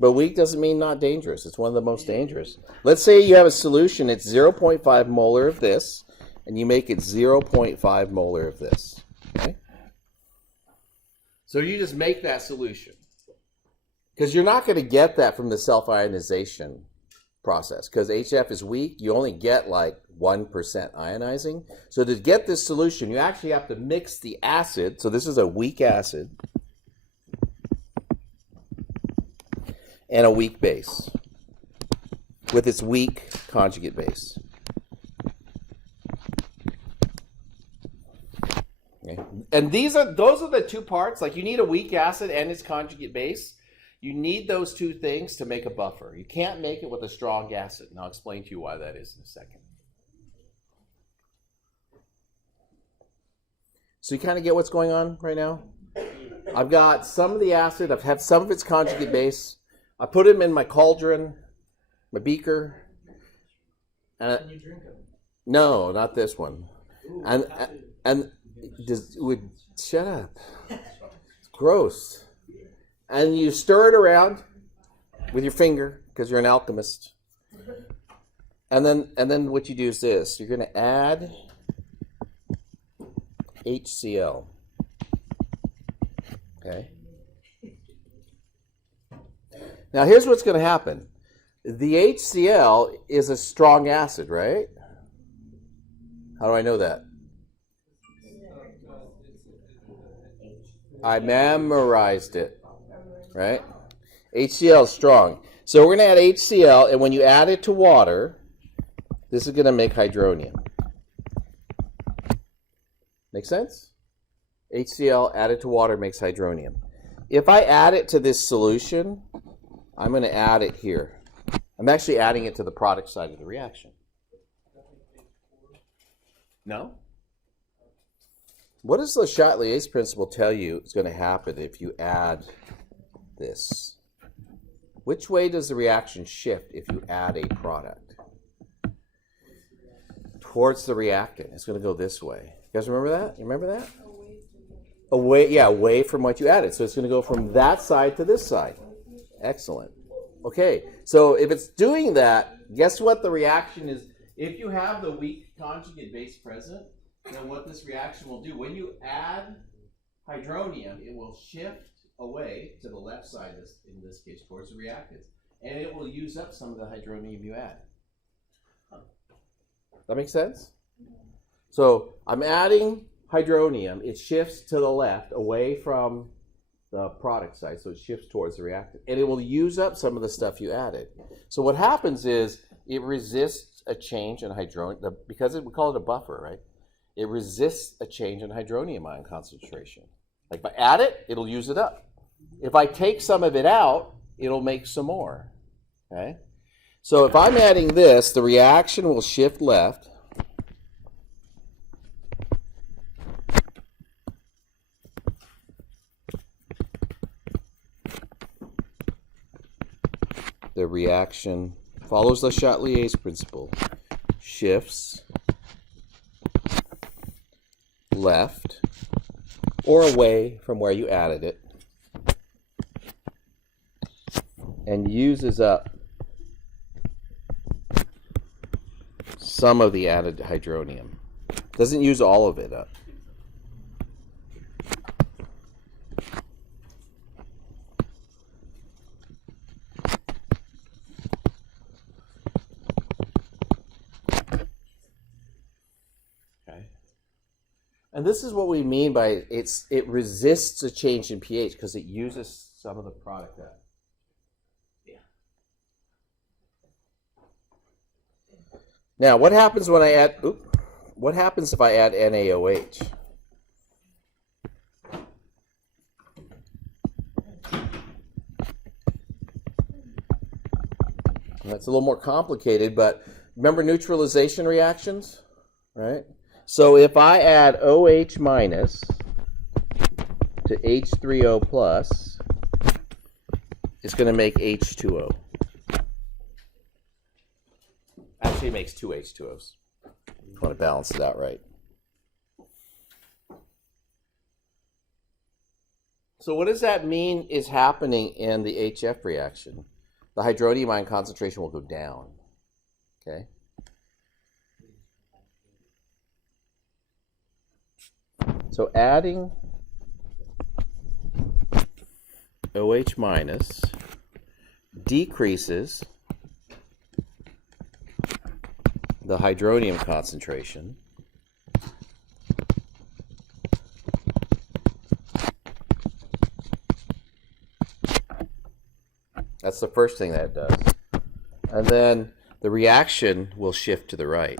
but weak doesn't mean not dangerous. It's one of the most dangerous. Let's say you have a solution, it's 0.5 molar of this, and you make it 0.5 molar of this. Okay? So you just make that solution. Because you're not going to get that from the self-ionization process. Because HF is weak, you only get like 1% ionizing. So to get this solution, you actually have to mix the acid. So this is a weak acid. And a weak base. With its weak conjugate base. Okay. And those are the two parts. Like you need a weak acid and its conjugate base. You need those two things to make a buffer. You can't make it with a strong acid. And I'll explain to you why that is in a second. So you kind of get what's going on right now? I've got some of the acid. I've had some of its conjugate base. I put them in my cauldron, my beaker. Can you drink them? No, not this one. Ooh, And shut up. It's gross. And you stir it around with your finger because you're an alchemist. And then what you do is this. You're going to add HCl. Okay? Now here's what's going to happen. The HCl is a strong acid, right? How do I know that? I memorized it. Right? HCl is strong. So we're going to add HCl, and when you add it to water, this is going to make hydronium. Make sense? HCl added to water makes hydronium. If I add it to this solution, I'm going to add it here. I'm actually adding it to the product side of the reaction. No? What does the Chatelier's principle tell you is going to happen if you add this? Which way does the reaction shift if you add a product? Towards the reactant. It's going to go this way. You guys remember that? You remember that? Away from what you added. So it's going to go from that side to this side. Excellent. Okay, so if it's doing that, guess what the reaction is? If you have the weak conjugate base present, then what this reaction will do, when you add hydronium, it will shift away to the left side, in this case, towards the reactants. And it will use up some of the hydronium you add. That makes sense? So I'm adding hydronium. It shifts to the left, away from the product side, so it shifts towards the reactant. And it will use up some of the stuff you added. So what happens is it resists a change in hydronium, because we call it a buffer, right? It resists a change in hydronium ion concentration. Like if I add it, it'll use it up. If I take some of it out, it'll make some more. Okay? So if I'm adding this, the reaction will shift left. The reaction follows the Chatelier's principle. Shifts left or away from where you added it, and uses up some of the added hydronium. Doesn't use all of it up. And this is what we mean by it resists a change in pH because it uses some of the product up. Yeah. Now, what happens when I add? What happens if I add NaOH? That's a little more complicated, but remember neutralization reactions, right? So if I add OH minus to H3O plus, it's going to make H2O. Actually, it makes two H2Os. I want to balance it out right. So what does that mean is happening in the HF reaction? The hydronium ion concentration will go down. Okay. So adding OH minus decreases the hydronium concentration. That's the first thing that it does. And then the reaction will shift to the right.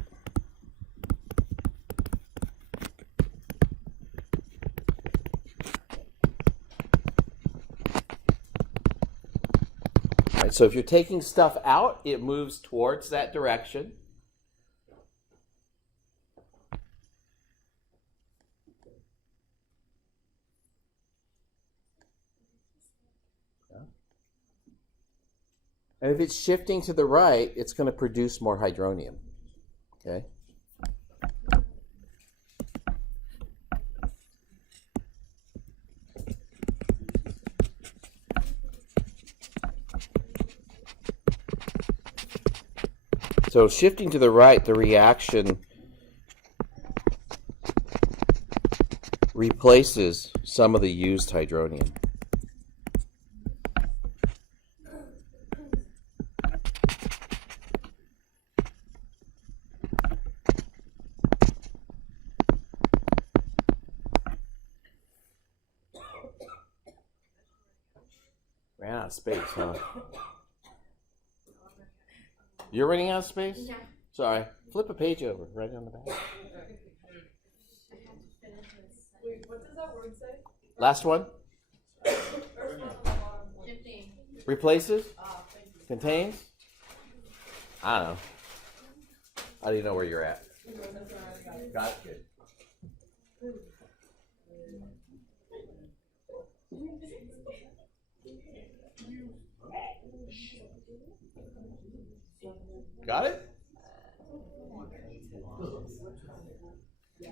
Right, so if you're taking stuff out, it moves towards that direction. And if it's shifting to the right, it's going to produce more hydronium. Okay? So shifting to the right, the reaction replaces some of the used hydronium. Ran out of space, huh? You're running out of space? Yeah. Sorry. Flip a page over, right on the back. Wait, what does that word say? Last one. Shifting. Replaces? Thank you. Contains? I don't know. I don't even know where you're at. Got it. Good. Got it?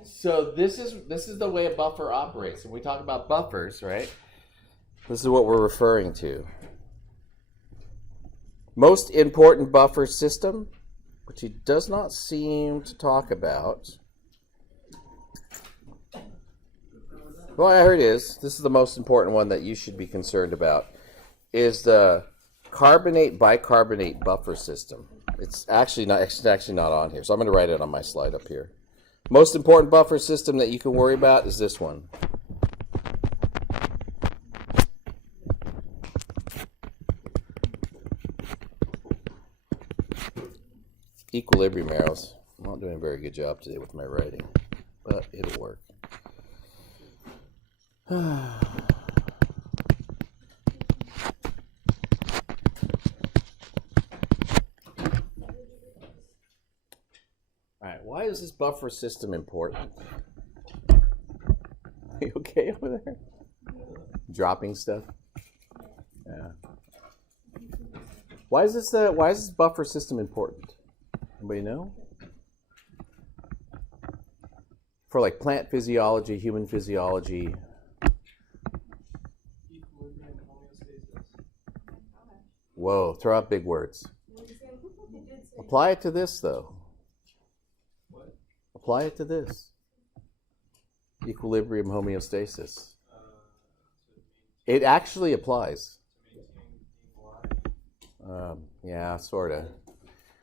So this is the way a buffer operates. When we talk about buffers, right? This is what we're referring to. Most important buffer system, which he does not seem to talk about. Well, here it is. This is the most important one that you should be concerned about, is the carbonate bicarbonate buffer system. It's actually not on here, so I'm going to write it on my slide up here. Most important buffer system that you can worry about is this one. Equilibrium arrows. I'm not doing a very good job today with my writing, but it'll work. All right, why is this buffer system important? Are you okay over there? Dropping stuff? Yeah. Why is this buffer system important? Anybody know? For like plant physiology, human physiology. Equilibrium homeostasis. Whoa, throw out big words. Apply it to this though. What? Apply it to this. Equilibrium homeostasis. It actually applies. To maintain being alive. Yeah, sort of.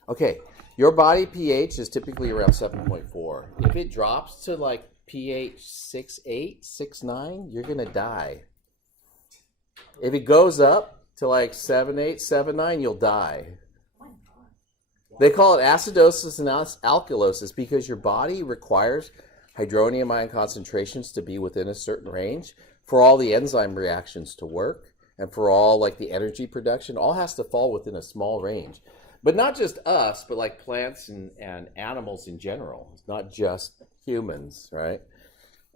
Okay, your body pH is typically around 7.4. If it drops to like pH 6.8, 6.9, you're going to die. If it goes up to like 7.8, 7.9, you'll die. They call it acidosis and alkalosis because your body requires hydronium ion concentrations to be within a certain range for all the enzyme reactions to work and for all like the energy production. All has to fall within a small range. But not just us, but like plants and animals in general. It's not just humans, right?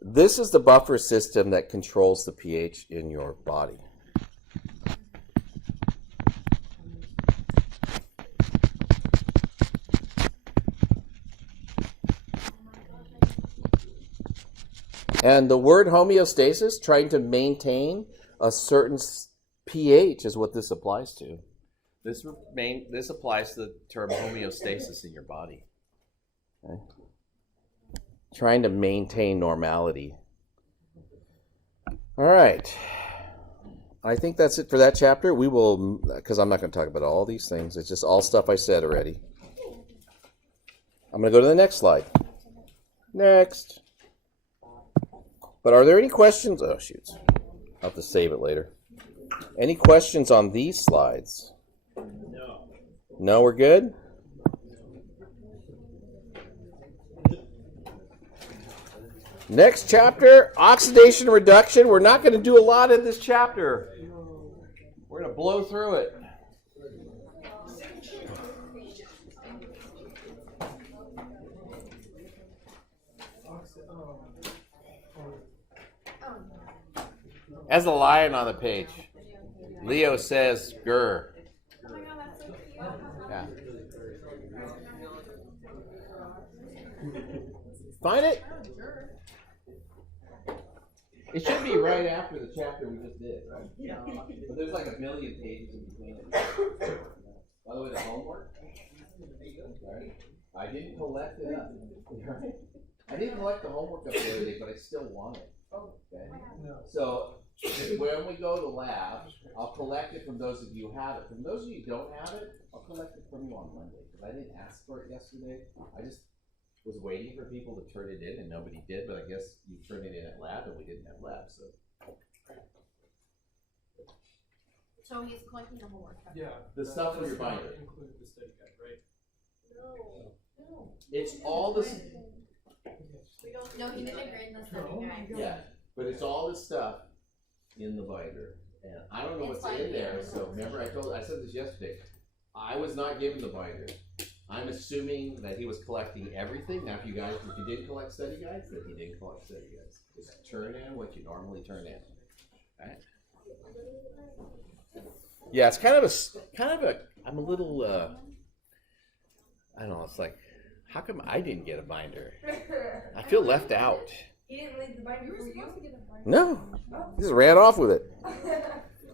This is the buffer system that controls the pH in your body. And the word homeostasis, trying to maintain a certain pH, is what this applies to. This applies to the term homeostasis in your body. Okay? Trying to maintain normality. All right. I think that's it for that chapter. We will, because I'm not going to talk about all these things. It's just all stuff I said already. I'm going to go to the next slide. Next. But are there any questions? Oh, shoot. I'll have to save it later. Any questions on these slides? No. No, we're good? Next chapter, oxidation and reduction. We're not going to do a lot in this chapter. We're going to blow through it. As a lion on the page, Leo says, grr. Oh my god, that's so cute. Yeah. Find it? It should be right after the chapter we just did, right? Yeah. But there's like a million pages in between it. By the way, the homework. Right? I didn't collect it up. Right? I didn't collect the homework up the other day, but I still want it. Okay? So when we go to lab, I'll collect it from those of you who have it. From those of you who don't have it, I'll collect it from you on Monday. Because I didn't ask for it yesterday. I just was waiting for people to turn it in, and nobody did. But I guess you turned it in at lab, and we didn't have lab. So he's collecting the homework. Yeah. The stuff in your binder. Include the study guide, right? No. It's all this. We don't. No, he didn't agree in the study guide. Yeah, but it's all this stuff in the binder, and I don't know what's in there. So remember, I said this yesterday. I was not given the binder. I'm assuming that he was collecting everything. Now, if you did collect study guides, then he didn't collect study guides. Just turn in what you normally turn in. All right. Yeah, it's kind of a. I'm a little. I don't know. It's like, how come I didn't get a binder? I feel left out. He didn't leave the binder for you? No, he just ran off with it.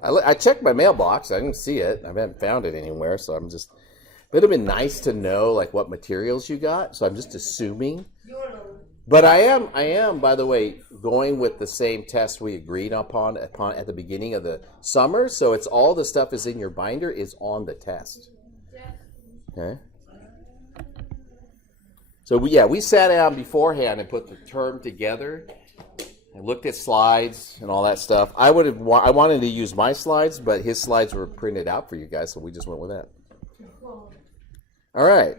I checked my mailbox. I didn't see it. I haven't found it anywhere, so I'm just. It would have been nice to know like what materials you got. So I'm just assuming. But I am, by the way, going with the same test we agreed upon at the beginning of the summer. So it's all the stuff is in your binder is on the test. Okay. So we sat down beforehand and put the term together and looked at slides and all that stuff. I wanted to use my slides, but his slides were printed out for you guys, so we just went with that. All right.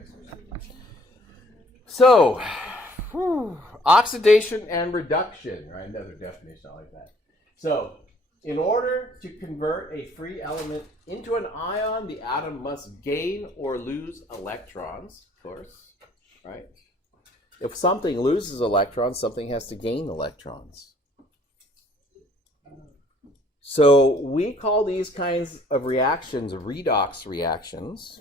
So, oxidation and reduction, right? Another definition, I like that. So, in order to convert a free element into an ion, the atom must gain or lose electrons, of course, right? If something loses electrons, something has to gain electrons. So, we call these kinds of reactions redox reactions.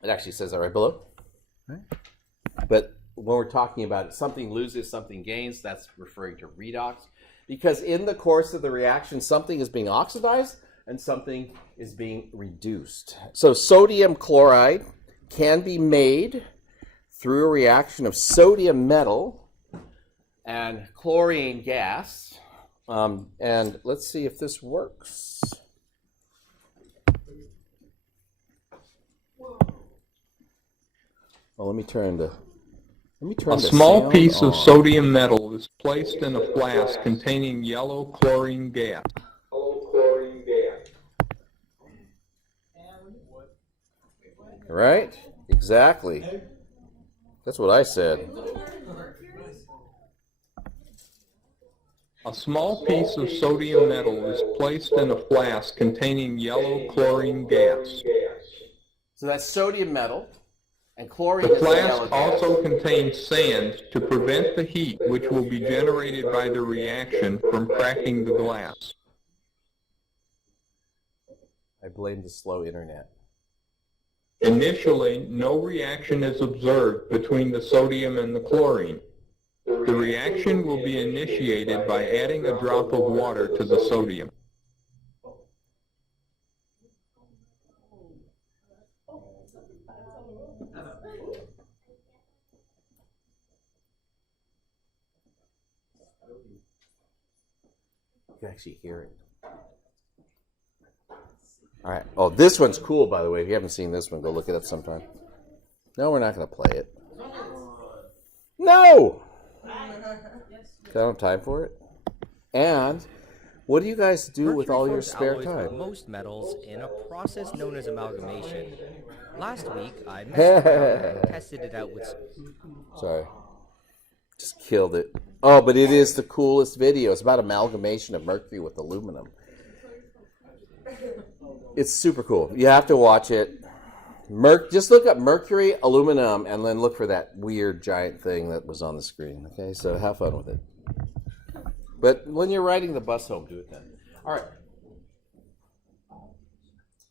It actually says that right below. Right. But when we're talking about it, something loses, something gains, that's referring to redox. Because in the course of the reaction, something is being oxidized and something is being reduced. So sodium chloride can be made through a reaction of sodium metal and chlorine gas. And let's see if this works. Well, let me turn A small piece of sodium metal is placed in a flask containing yellow chlorine gas. Right? Exactly. That's what I said. A small piece of sodium metal is placed in a flask containing yellow chlorine gas. So that's sodium metal, and chlorine The is the yellow flask gas. also contains sand to prevent the heat which will be generated by the reaction from cracking the glass. I blame the slow internet. Initially, no reaction is observed between the sodium and the chlorine. The reaction will be initiated by adding a drop of water to the sodium. You can actually hear it. All right. Oh, this one's cool, by the way. If you haven't seen this one, go look it up sometime. No, we're not going to play it. No! I don't have time for it. And what do you guys do with all your spare time? Most metals in a process known as amalgamation. Last week, I tested it out with... Sorry. Just killed it. Oh, but it is the coolest video. It's about amalgamation of mercury with aluminum. It's super cool. You have to watch it. Just look up mercury, aluminum, and then look for that weird giant thing that was on the screen. Okay, so have fun with it. But when you're riding the bus home, do it then. All right.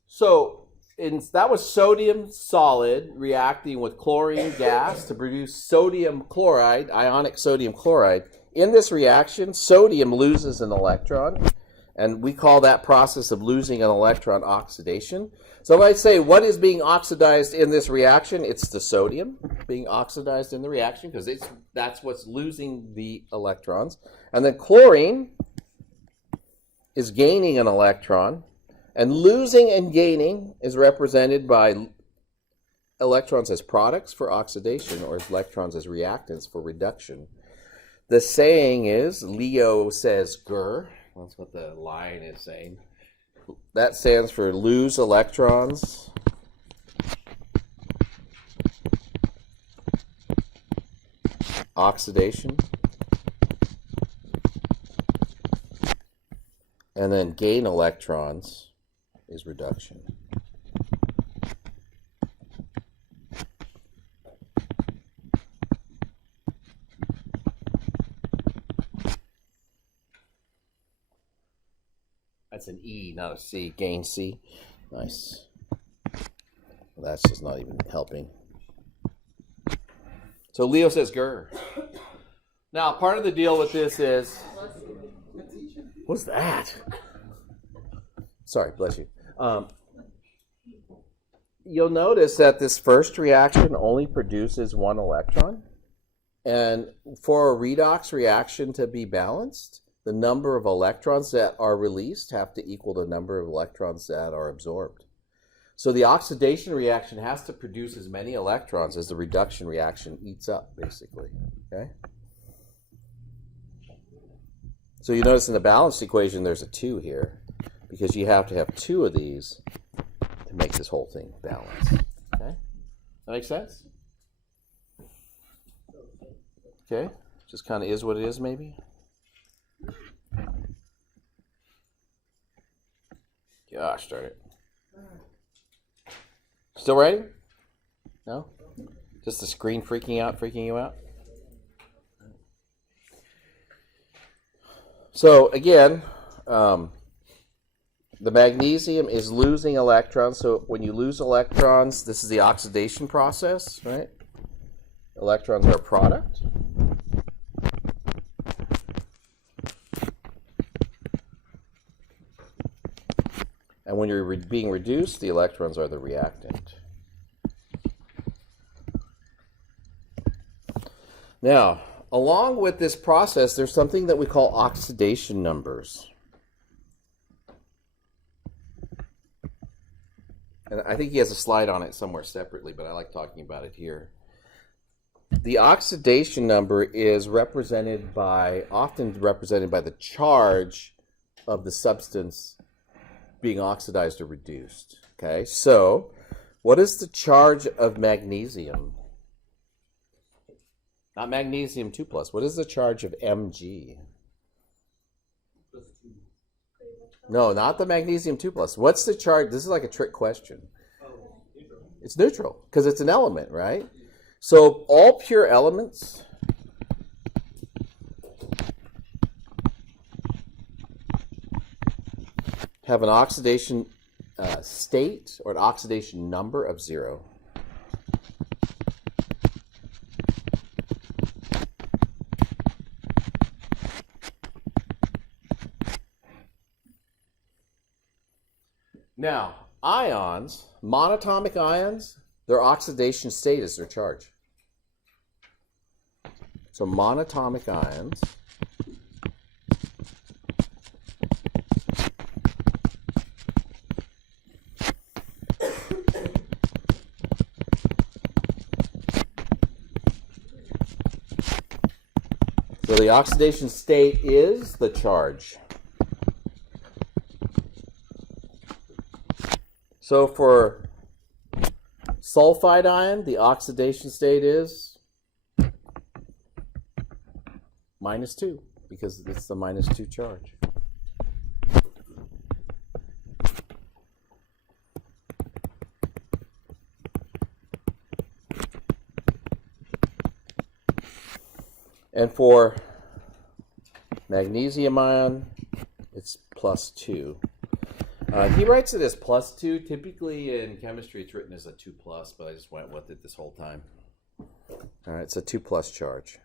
So that was sodium solid reacting with chlorine gas to produce sodium chloride, ionic sodium chloride. In this reaction, sodium loses an electron, and we call that process of losing an electron oxidation. So if I say what is being oxidized in this reaction, it's the sodium being oxidized in the reaction because that's what's losing the electrons. And then chlorine is gaining an electron, and losing and gaining is represented by electrons as products for oxidation or electrons as reactants for reduction. The saying is, Leo says grr. That's what the line is saying. That stands for lose electrons, oxidation, and then gain electrons is reduction. That's an E, not a C. Gain C. Nice. Well, that's just not even helping. So Leo says grr. Now, part of the deal with this is... What's that? Sorry, bless you. You'll notice that this first reaction only produces one electron. And for a redox reaction to be balanced, the number of electrons that are released have to equal the number of electrons that are absorbed. So the oxidation reaction has to produce as many electrons as the reduction reaction eats up, basically. Okay? So you notice in the balanced equation there's a 2 here, because you have to have 2 of these to make this whole thing balanced. Okay? That makes sense? Okay? Just kind of is what it is, maybe? Gosh darn it. Still writing? No? Just the screen freaking you out? So again, the magnesium is losing electrons. So when you lose electrons, this is the oxidation process, right? Electrons are a product. And when you're being reduced, the electrons are the reactant. Now, along with this process, there's something that we call oxidation numbers. And I think he has a slide on it somewhere separately, but I like talking about it here. The oxidation number is often represented by the charge of the substance being oxidized or reduced. Okay, so what is the charge of magnesium? Not magnesium 2 plus. What is the charge of Mg? No, not the magnesium 2 plus. What's the charge? This is like a trick question. It's neutral because it's an element, right? So all pure elements have an oxidation state or an oxidation number of 0. Now, ions, monatomic ions, their oxidation state is their charge. So monatomic ions so the oxidation state is the charge. So for sulfide ion, the oxidation state is -2 because it's the -2 charge. And for magnesium ion, it's +2. He writes it as +2. Typically in chemistry, it's written as a 2 plus, but I just went with it this whole time. All right, it's a 2 plus charge.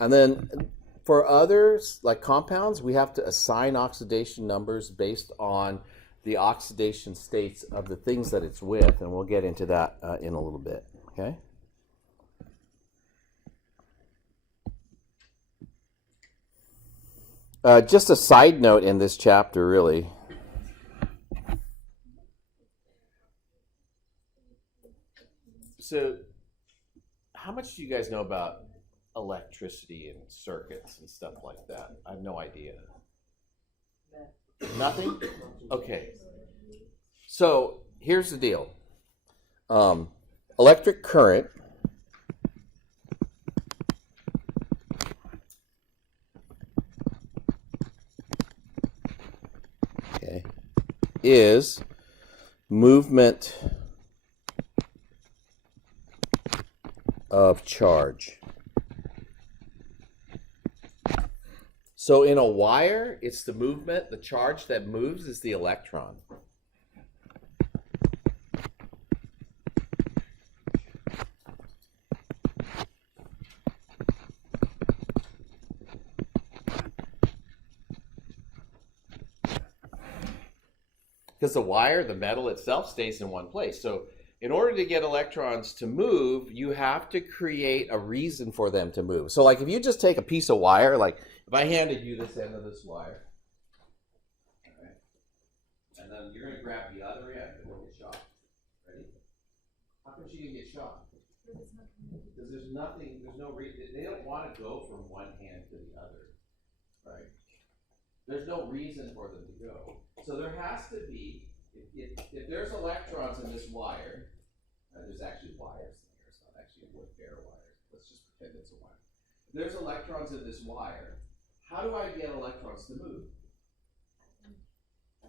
And then for others, like compounds, we have to assign oxidation numbers based on the oxidation states of the things that it's with, and we'll get into that in a little bit, okay? Just a side note in this chapter, really. So, how much do you guys know about electricity and circuits and stuff like that? I have no idea. Nothing? Okay. So, here's the deal. Electric current is movement of charge. So in a wire, it's the movement, the charge that moves is the electron. Because the wire, the metal itself, stays in one place. So in order to get electrons to move, you have to create a reason for them to move. So like if you just take a piece of wire, like if I handed you this end of this wire, all right, and then you're going to grab the other end and we'll get shocked. Ready? How come she didn't get shocked? Because there's no reason. They don't want to go from one hand to the other, right? There's no reason for them to go. So there has to be, if there's electrons in this wire, there's actually wires in here, it's not actually wood bare wire. Let's just pretend it's a wire. If there's electrons in this wire, how do I get electrons to move?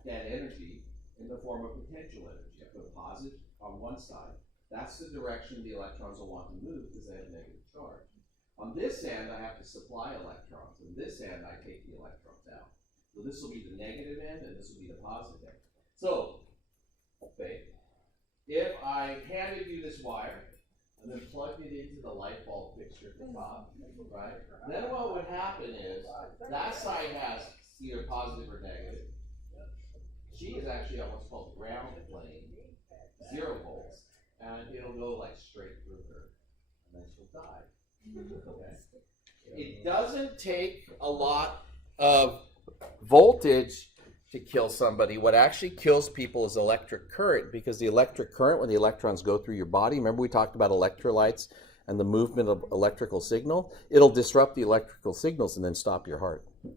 That energy in the form of potential energy. I put a positive on one side. That's the direction the electrons will want to move because they have negative charge. On this end, I have to supply electrons. On this end, I take the electrons out. So this will be the negative end, and this will be the positive end. So, okay, if I handed you this wire, and then plugged it into the light bulb fixture at the top, right? Then what would happen is, that side has either positive or negative. She is actually on what's called ground plane, 0 volts, and it'll go like straight through her, and then she'll die. Okay. It doesn't take a lot of voltage to kill somebody. What actually kills people is electric current, because the electric current, when the electrons go through your body, remember we talked about electrolytes and the movement of electrical signal? It'll disrupt the electrical signals and then stop your heart. So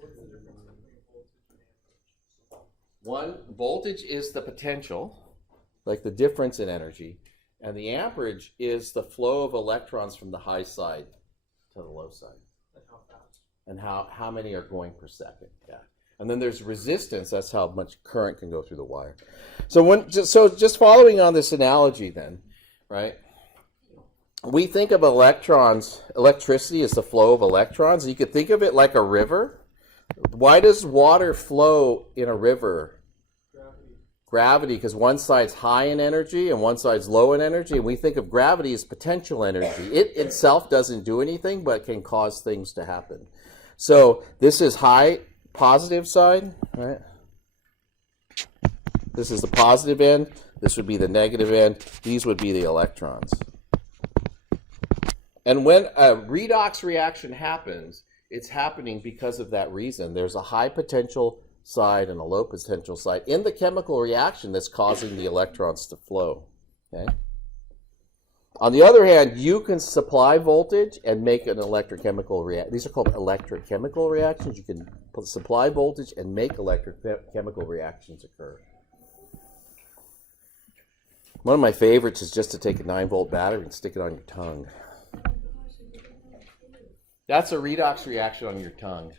what's the difference between voltage and amperage? One, voltage is the potential, like the difference in energy, And the amperage is the flow of electrons from the high side to the low side. And how fast? And how many are going per second. Yeah. And then there's resistance. That's how much current can go through the wire. So just following on this analogy then, right? We think of electrons, electricity as the flow of electrons. You could think of it like a river. Why does water flow in a river? Gravity, because one side's high in energy and one side's low in energy. And we think of gravity as potential energy. It itself doesn't do anything, but can cause things to happen. So this is high positive side, right? This is the positive end. This would be the negative end. These would be the electrons. And when a redox reaction happens, it's happening because of that reason. There's a high potential side and a low potential side in the chemical reaction that's causing the electrons to flow. Okay? On the other hand, you can supply voltage and make an electrochemical reaction. These are called electrochemical reactions. You can supply voltage and make electrochemical reactions occur. One of my favorites is just to take a 9-volt battery and stick it on your tongue. That's a redox reaction on your tongue.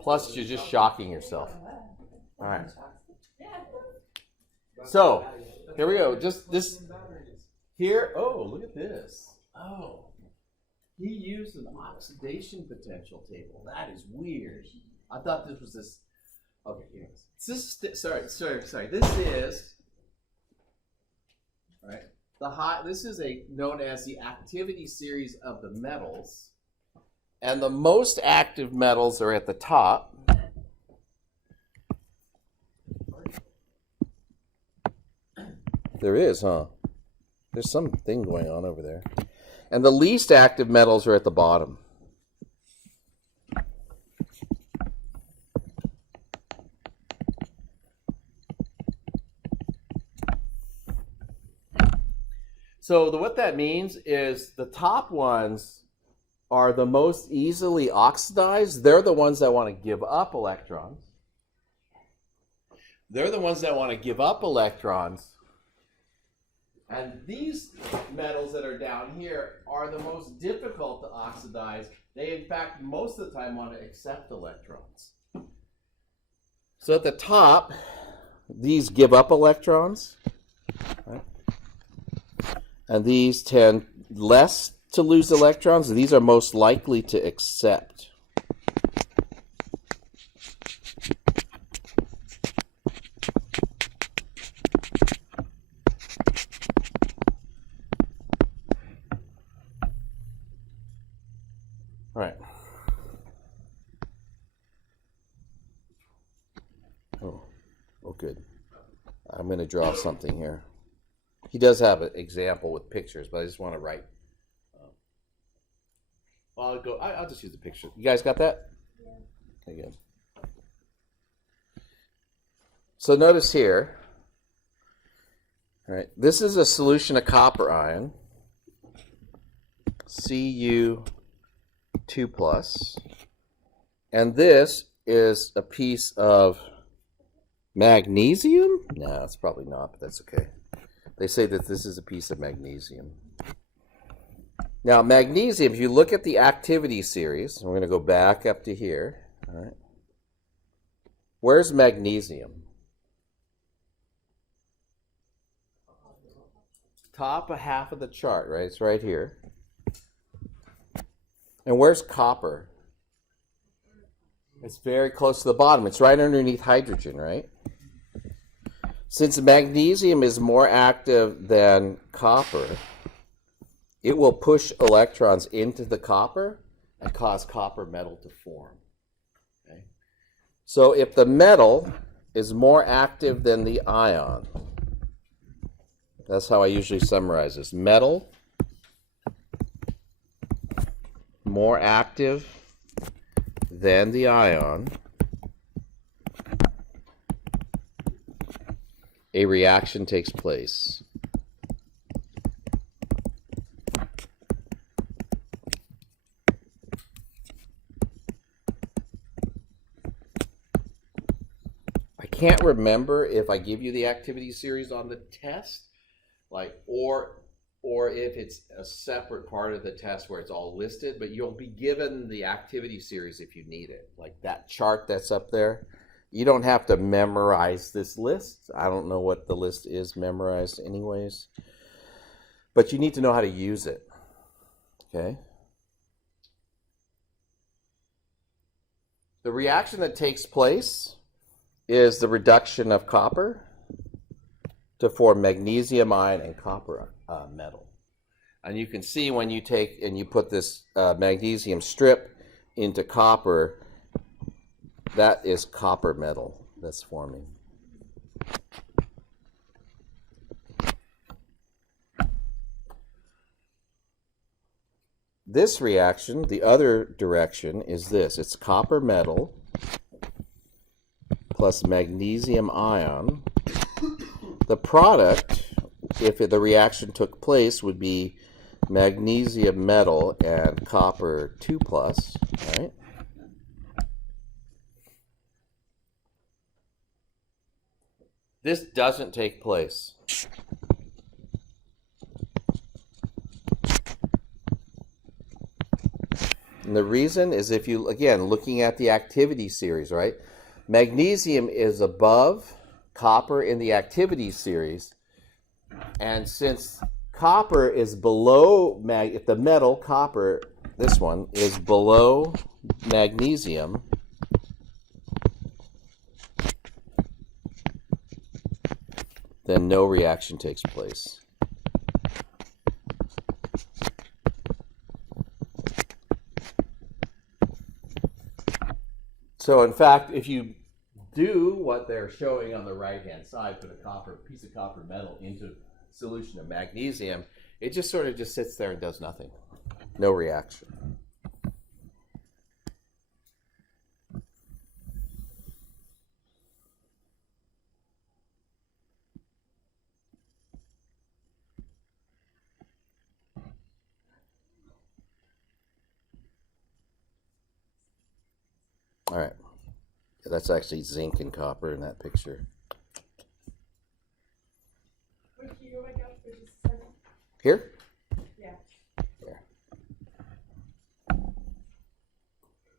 Plus, you're just shocking yourself. All right. So, here we go. Just this here. Oh, look at this. Oh, he used an oxidation potential table. That is weird. I thought this was this. Okay, anyways. Sorry. This is right. This is known as the activity series of the metals. And the most active metals are at the top. There is, huh? There's something going on over there. And the least active metals are at the bottom. So what that means is the top ones are the most easily oxidized. They're the ones that want to give up electrons. They're the ones that want to give up electrons. And these metals that are down here are the most difficult to oxidize. They, in fact, most of the time want to accept electrons. So at the top, these give up electrons. Right? And these tend less to lose electrons. These are most likely to accept. All right. Oh, good. I'm going to draw something here. He does have an example with pictures, but I just want to write. Well, I'll just use the picture. You guys got that? Yeah. Okay, good. So notice here, all right, this is a solution of copper ion, Cu2+, and this is a piece of magnesium? No, it's probably not, but that's okay. They say that this is a piece of magnesium. Now, magnesium, if you look at the activity series, we're going to go back up to here. All right. Where's magnesium? Top of half of the chart, right? It's right here. And where's copper? It's very close to the bottom. It's right underneath hydrogen, right? Since magnesium is more active than copper, it will push electrons into the copper and cause copper metal to form. Okay? So if the metal is more active than the ion, that's how I usually summarize this. Metal, more active than the ion, a reaction takes place. I can't remember if I give you the activity series on the test, or or if it's a separate part of the test where it's all listed, but you'll be given the activity series if you need it. Like that chart that's up there. You don't have to memorize this list. I don't know what the list is memorized anyways. But you need to know how to use it. Okay? The reaction that takes place is the reduction of copper to form magnesium ion and copper metal. And you can see when you take and you put this magnesium strip into copper, that is copper metal that's forming. This reaction, the other direction, is this. It's copper metal plus magnesium ion. The product, if the reaction took place, would be magnesium metal and copper 2+, right? This doesn't take place. And the reason is if you, again, looking at the activity series, right? Magnesium is above copper in the activity series. And since copper is below, if the metal, copper, this one, is below magnesium, then no reaction takes place. So in fact, if you do what they're showing on the right-hand side, put a piece of copper metal into solution of magnesium, it just sort of just sits there and does nothing. No reaction. All right, that's actually zinc and copper in that picture. Wait, can you go back up for just a second? Here? Yeah. Here.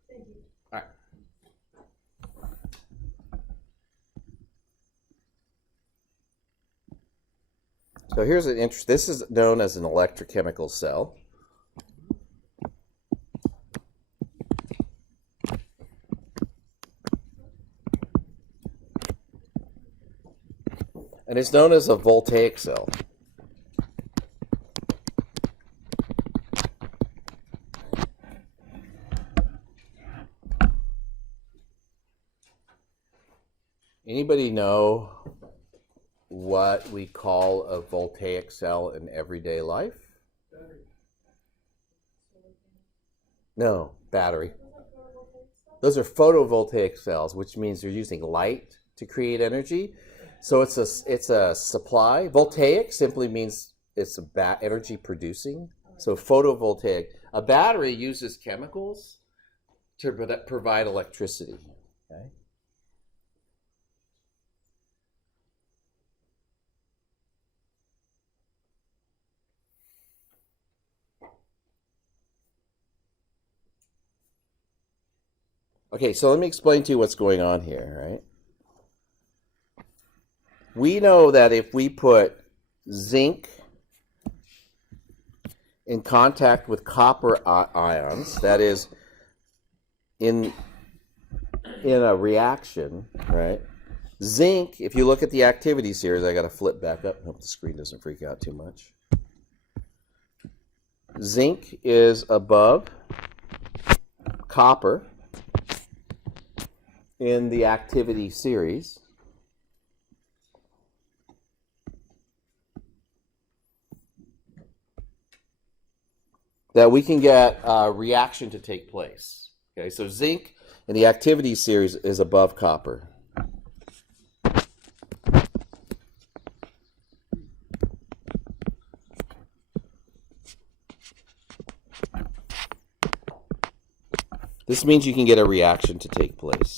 Thank you. All right. So here's an interest. This is known as an electrochemical cell. And it's known as a voltaic cell. Anybody know what we call a voltaic cell in everyday life? No, battery. Those are photovoltaic cells, which means they're using light to create energy. So it's a supply. Voltaic simply means it's energy producing. So photovoltaic. A battery uses chemicals to provide electricity. Okay. Okay, so let me explain to you what's going on here, right? We know that if we put zinc in contact with copper ions, that is in a reaction, right? Zinc, if you look at the activity series, I got to flip back up. I hope the screen doesn't freak out too much. Zinc is above copper in the activity series. That we can get a reaction to take place. Okay, so zinc in the activity series is above copper. This means you can get a reaction to take place.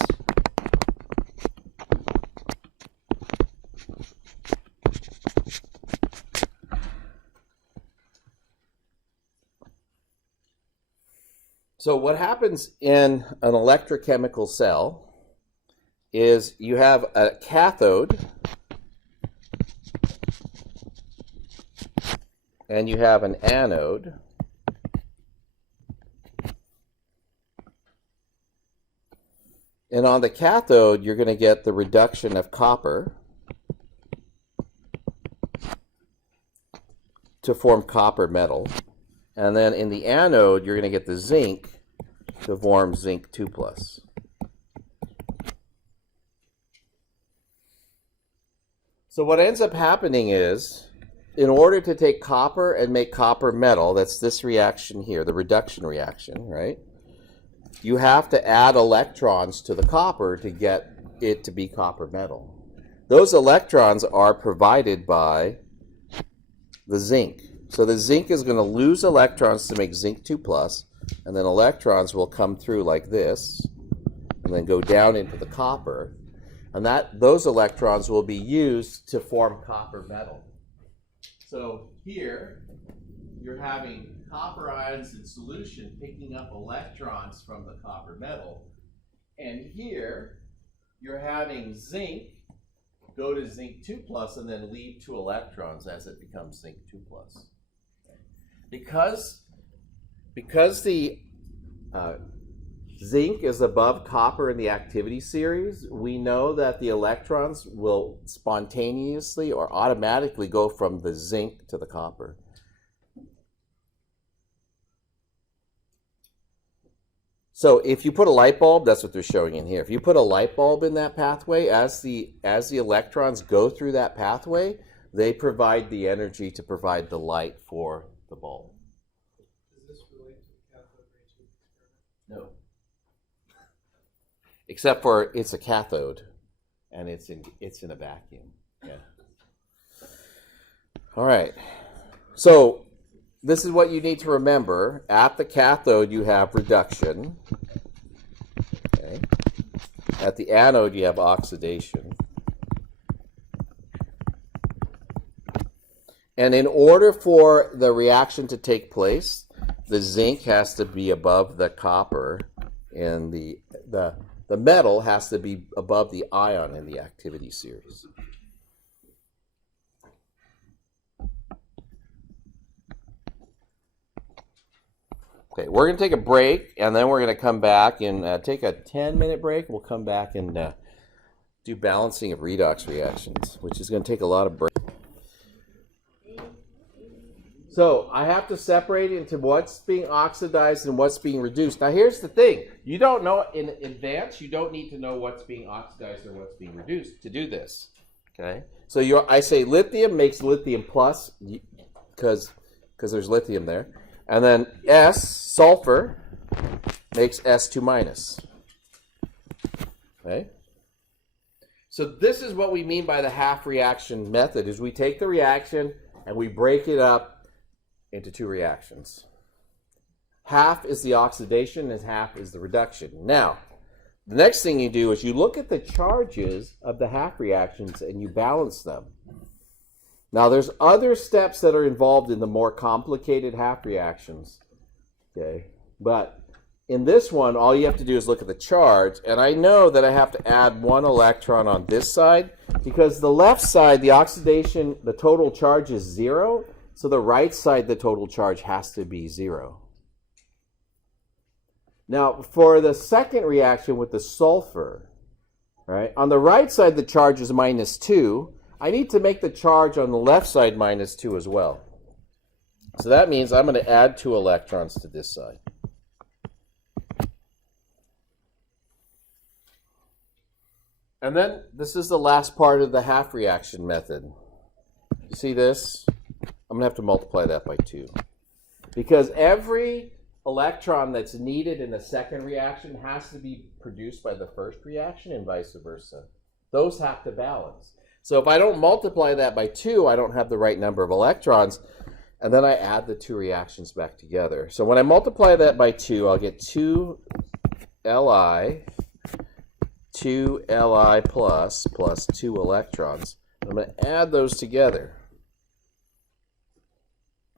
So what happens in an electrochemical cell is you have a cathode and you have an anode. And on the cathode, you're going to get the reduction of copper to form copper metal. And then in the anode, you're going to get the zinc to form zinc 2+. So what ends up happening is, in order to take copper and make copper metal, that's this reaction here, the reduction reaction, right? You have to add electrons to the copper to get it to be copper metal. Those electrons are provided by the zinc. So the zinc is going to lose electrons to make zinc 2+, and then electrons will come through like this, and then go down into the copper, and those electrons will be used to form copper metal. So here, you're having copper ions in solution picking up electrons from the copper metal, and here, you're having zinc go to zinc 2+ and then leave 2 electrons as it becomes zinc 2+. Because the zinc is above copper in the activity series, we know that the electrons will spontaneously or automatically go from the zinc to the copper. So if you put a light bulb, that's what they're showing in here. If you put a light bulb in that pathway, as the electrons go through that pathway, they provide the energy to provide the light for the bulb. Does this relate to the cathode ray tube experiment? No. Except for it's a cathode, and it's in a vacuum. Yeah. All right. So this is what you need to remember. At the cathode, you have reduction. Okay. At the anode, you have oxidation. And in order for the reaction to take place, the zinc has to be above the copper, and the metal has to be above the ion in the activity series. Okay, we're going to take a break, and then we're going to come back and take a 10-minute break. We'll come back and do balancing of redox reactions, which is going to take a lot of break. So I have to separate into what's being oxidized and what's being reduced. Now here's the thing. You don't know in advance, you don't need to know what's being oxidized or what's being reduced to do this. Okay? So I say lithium makes lithium plus because there's lithium there. And then sulfur, makes S2 minus. Okay? So this is what we mean by the half reaction method, is we take the reaction and we break it up into 2 reactions. Half is the oxidation and half is the reduction. Now, the next thing you do is you look at the charges of the half reactions and you balance them. Now, there's other steps that are involved in the more complicated half reactions. Okay, but in this one, all you have to do is look at the charge, and I know that I have to add 1 electron on this side because the left side, the oxidation, the total charge is 0. So the right side, the total charge has to be 0. Now, for the second reaction with the sulfur, right, on the right side, the charge is -2. I need to make the charge on the left side -2 as well. So that means I'm going to add 2 electrons to this side. And then this is the last part of the half reaction method. You see this? I'm going to have to multiply that by 2. Because every electron that's needed in the second reaction has to be produced by the first reaction and vice versa. Those have to balance. So if I don't multiply that by 2, I don't have the right number of electrons. And then I add the 2 reactions back together. So when I multiply that by 2, I'll get 2Li plus 2 electrons. I'm going to add those together.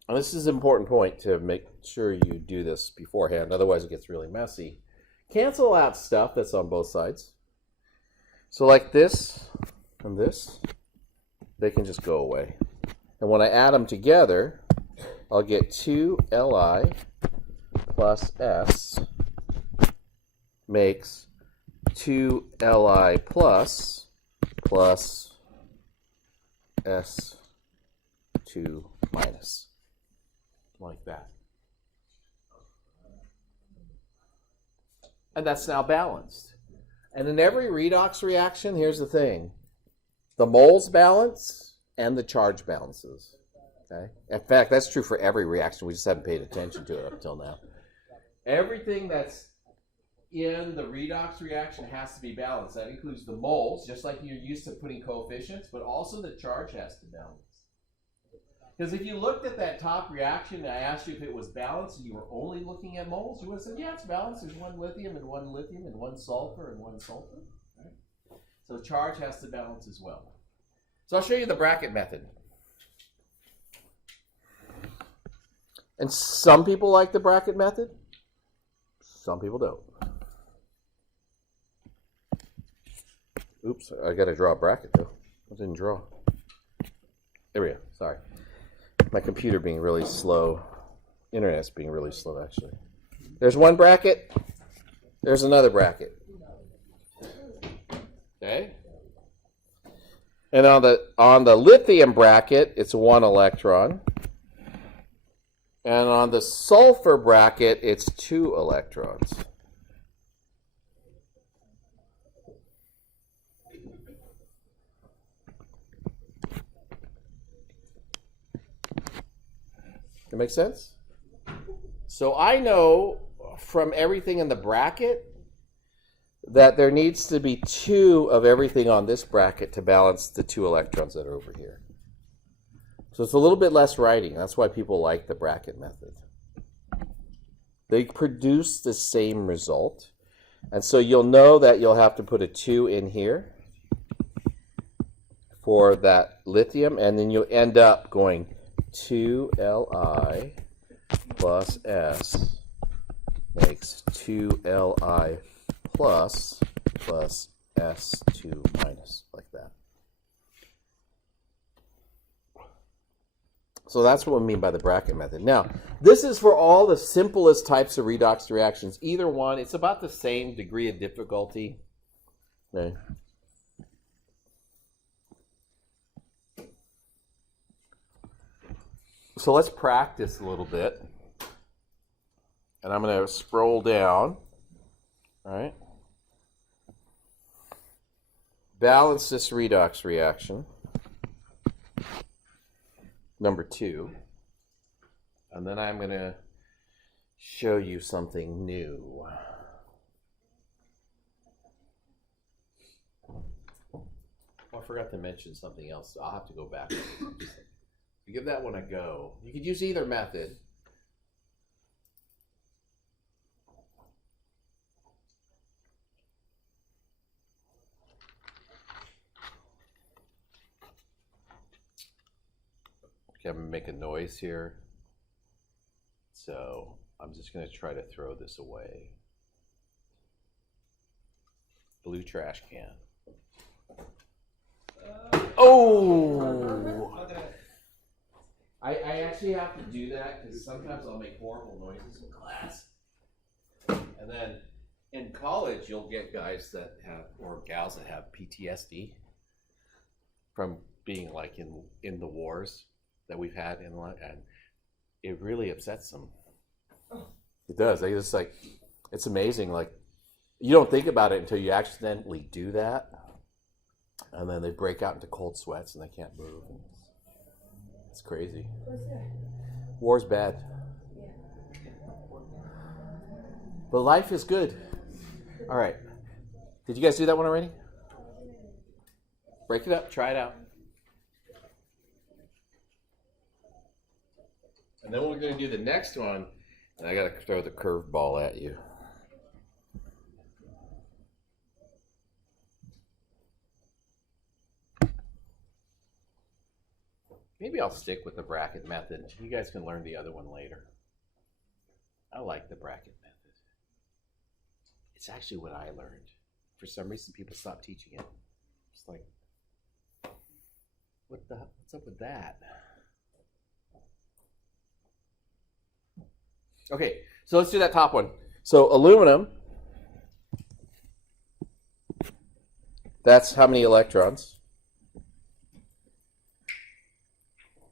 And this is an important point to make sure you do this beforehand, otherwise it gets really messy. Cancel out stuff that's on both sides. So like this and this, they can just go away. And when I add them together, I'll get 2Li plus S makes 2Li plus S2 minus. Like that. And that's now balanced. And in every redox reaction, here's the thing. The moles balance and the charge balances. Okay? In fact, that's true for every reaction. We just haven't paid attention to it up till now. Everything that's in the redox reaction has to be balanced. That includes the moles, just like you're used to putting coefficients, but also the charge has to balance. Because if you looked at that top reaction and I asked you if it was balanced and you were only looking at moles, you would have said, yeah, it's balanced. There's one lithium and one sulfur and one sulfur. Right? So the charge has to balance as well. So I'll show you the bracket method. And some people like the bracket method. Some people don't. Oops, I got to draw a bracket though. I didn't draw. There we go. Sorry. My computer being really slow. Internet's being really slow, actually. There's one bracket. There's another bracket. Okay. And on the lithium bracket, it's 1 electron. And on the sulfur bracket, it's 2 electrons. That makes sense? So I know from everything in the bracket that there needs to be 2 of everything on this bracket to balance the 2 electrons that are over here. So it's a little bit less writing. That's why people like the bracket method. They produce the same result. And so you'll know that you'll have to put a 2 in here for that lithium, and then you'll end up going 2Li plus S makes 2Li plus S2 minus, like that. So that's what we mean by the bracket method. Now, this is for all the simplest types of redox reactions. Either one, it's about the same degree of difficulty. Okay. So let's practice a little bit. And I'm going to scroll down. All right. Balance this redox reaction. Number 2. And then I'm going to show you something new. Oh, I forgot to mention something else. I'll have to go back. Give that one a go. You could use either method. Okay, I'm going to make a noise here. So I'm just going to try to throw this away. Blue trash can. Oh! I actually have to do that because sometimes I'll make horrible noises in class. And then in college, you'll get guys that have, or gals that have PTSD from being like in the wars that we've had in life, and it really upsets them. It does. They just like, it's amazing. Like, you don't think about it until you accidentally do that, and then they break out into cold sweats and they can't move. And it's crazy. War's bad. But life is good. All right. Did you guys do that one already? Break it up. Try it out. And then we're going to do the next one. And I got to throw the curveball at you. Maybe I'll stick with the bracket method. You guys can learn the other one later. I like the bracket method. It's actually what I learned. For some reason, people stopped teaching it. It's like, what's up with that? Okay, so let's do that top one. So aluminum, that's how many electrons?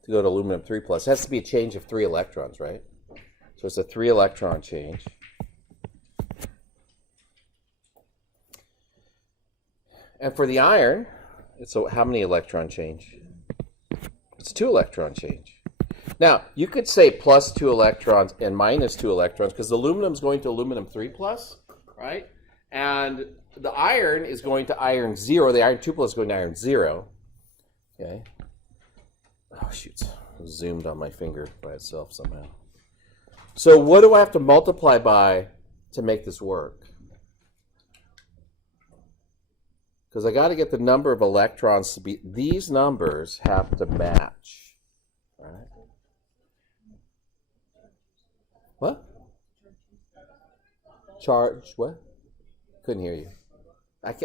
To go to aluminum 3+. It has to be a change of 3 electrons, right? So it's a 3 electron change. And for the iron, it's how many electron change? It's 2 electron change. Now, you could say plus 2 electrons and minus 2 electrons because aluminum is going to aluminum 3+, right? And the iron is going to iron 0. The iron 2+ is going to iron 0. Okay. Oh, shoot. It zoomed on my finger by itself somehow. So what do I have to multiply by to make this work? Because I got to get the number of electrons to be, these numbers have to match. All right. What? Charge, what? Couldn't hear you.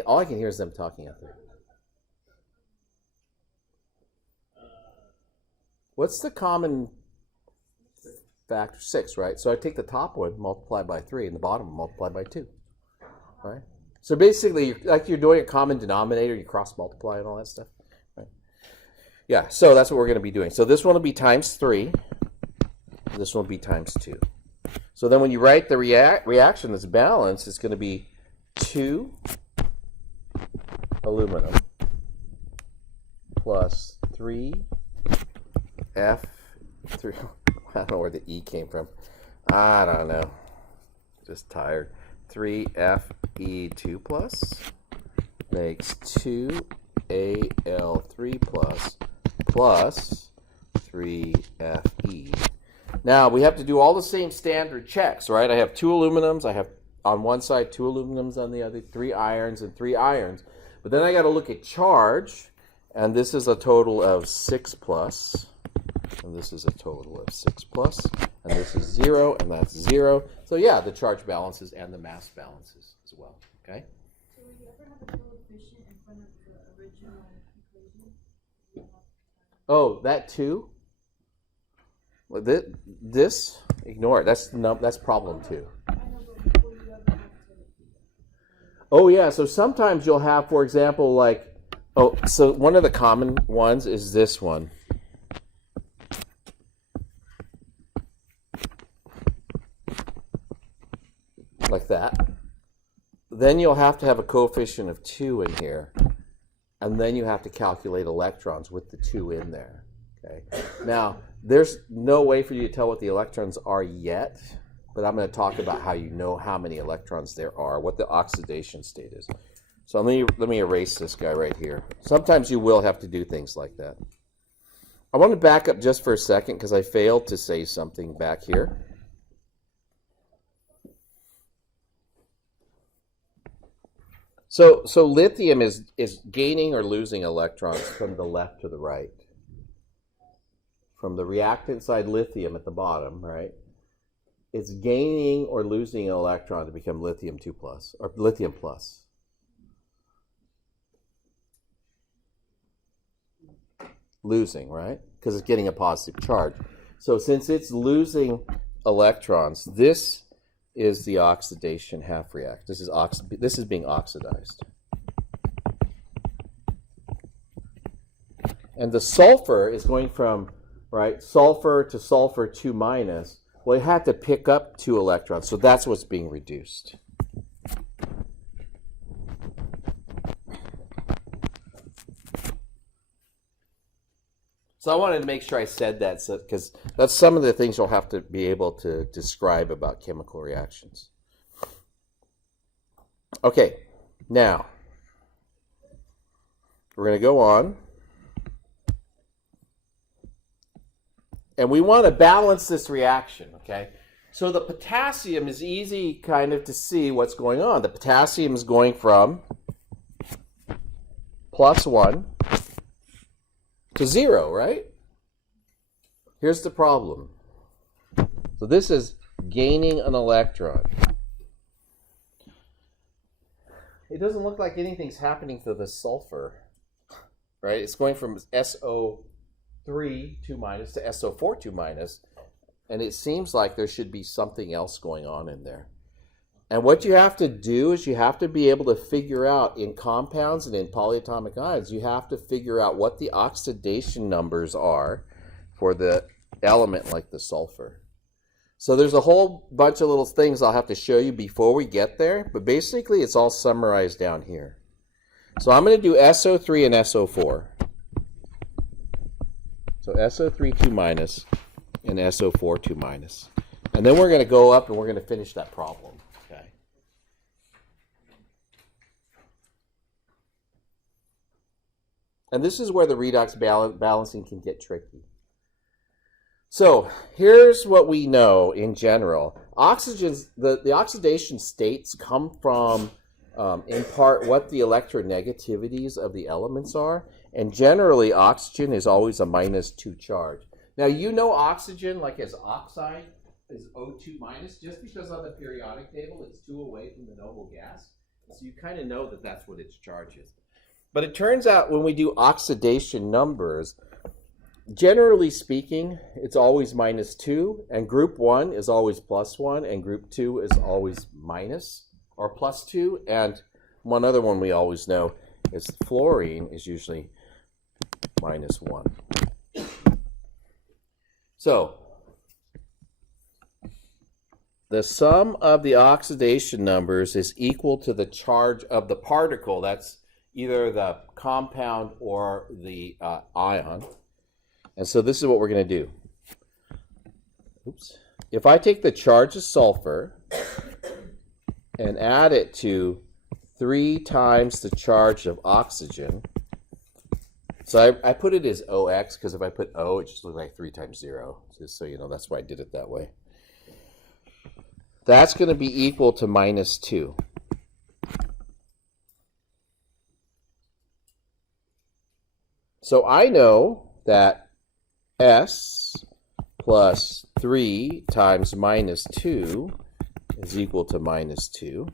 All I can hear is them talking out there. What's the common factor? 6, right? So I take the top one, multiply by 3, and the bottom one, multiply by 2. Right? So basically, you're doing a common denominator, you cross multiply and all that stuff. Right? Yeah, so that's what we're going to be doing. So this one will be times 3. This one will be times 2. So then when you write the reaction that's balanced, it's going to be 2 aluminum plus 3 F3. I don't know where the E came from. I don't know. Just tired. 3Fe2 plus makes 2Al3 plus 3Fe. Now we have to do all the same standard checks, right? I have 2 aluminums. I have on one side 2 aluminums, on the other 3 irons and 3 irons. But then I got to look at charge, and this is a total of 6 plus. And this is a total of 6 plus, and this is 0, and that's 0. So yeah, the charge balances and the mass balances as well. Okay. So will you ever have a coefficient in front of the original equation? Oh, that too. Well, this ignore it. That's problem 2. I know, but will you ever have to? Oh yeah. So sometimes you'll have, for example, like, so one of the common ones is this one. Like that. Then you'll have to have a coefficient of 2 in here, and then you have to calculate electrons with the 2 in there. Okay. Now, there's no way for you to tell what the electrons are yet, but I'm going to talk about how you know how many electrons there are, what the oxidation state is. So let me erase this guy right here. Sometimes you will have to do things like that. I want to back up just for a second because I failed to say something back here. So lithium is gaining or losing electrons from the left to the right. From the reactant side, lithium at the bottom, right? It's gaining or losing an electron to become lithium 2 plus or lithium plus. Losing, right? Because it's getting a positive charge. So since it's losing electrons, this is the oxidation half react. This is being oxidized. And the sulfur is going from, right, sulfur to sulfur 2 minus. Well, it had to pick up 2 electrons, so that's what's being reduced. So I wanted to make sure I said that, because that's some of the things you'll have to be able to describe about chemical reactions. Okay, now we're going to go on. And we want to balance this reaction, okay? So the potassium is easy kind of to see what's going on. The potassium is going from +1 to 0, right? here's the problem. So this is gaining an electron. It doesn't look like anything's happening to the sulfur, right? It's going from SO3 2 minus to SO4 2 minus, and it seems like there should be something else going on in there. And what you have to do is you have to be able to figure out in compounds and in polyatomic ions, you have to figure out what the oxidation numbers are for the element like the sulfur. So there's a whole bunch of little things I'll have to show you before we get there, but basically it's all summarized down here. So I'm going to do SO3 and SO4. So SO3 2 minus and SO4 2 minus. And then we're going to go up and we're going to finish that problem. Okay. And this is where the redox balancing can get tricky. So here's what we know in general. The oxidation states come from, in part, what the electronegativities of the elements are. And generally, oxygen is always a -2 charge. Now, you know oxygen, like as oxide, is O2 minus, just because on the periodic table it's 2 away from the noble gas. So you kind of know that that's what its charge is. But it turns out when we do oxidation numbers, generally speaking, it's always -2, and group 1 is always +1, and group 2 is always minus or +2, and one other one we always know is fluorine is usually -1. So, the sum of the oxidation numbers is equal to the charge of the particle. That's either the compound or the ion. And so this is what we're going to do. Oops. If I take the charge of sulfur and add it to 3 times the charge of oxygen, so I put it as OX because if I put O, it just looks like 3 times 0. Just so you know, that's why I did it that way. That's going to be equal to -2. So I know that S plus 3 times -2 is equal to -2.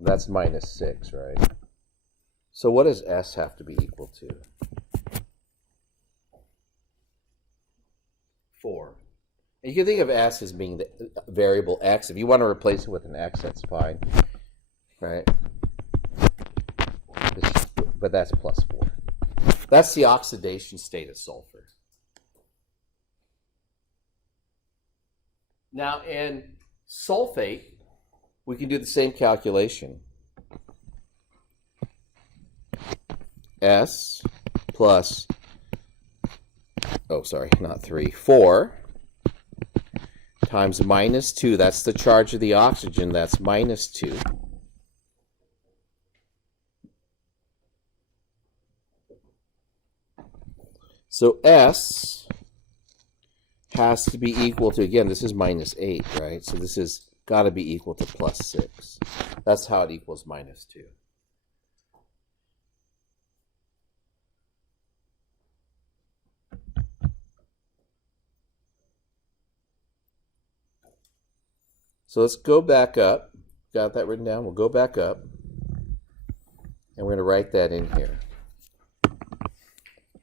That's -6, right? So what does S have to be equal to? 4. And you can think of S as being the variable X. If you want to replace it with an X, that's fine, right? But that's +4. That's the oxidation state of sulfur. Now, in sulfate, we can do the same calculation. S plus, oh, sorry, not 3, 4 times -2. That's the charge of the oxygen. That's -2. So S has to be equal to, again, this is -8, right? So this has got to be equal to +6. That's how it equals -2. So let's go back up. Got that written down? We'll go back up. And we're going to write that in here.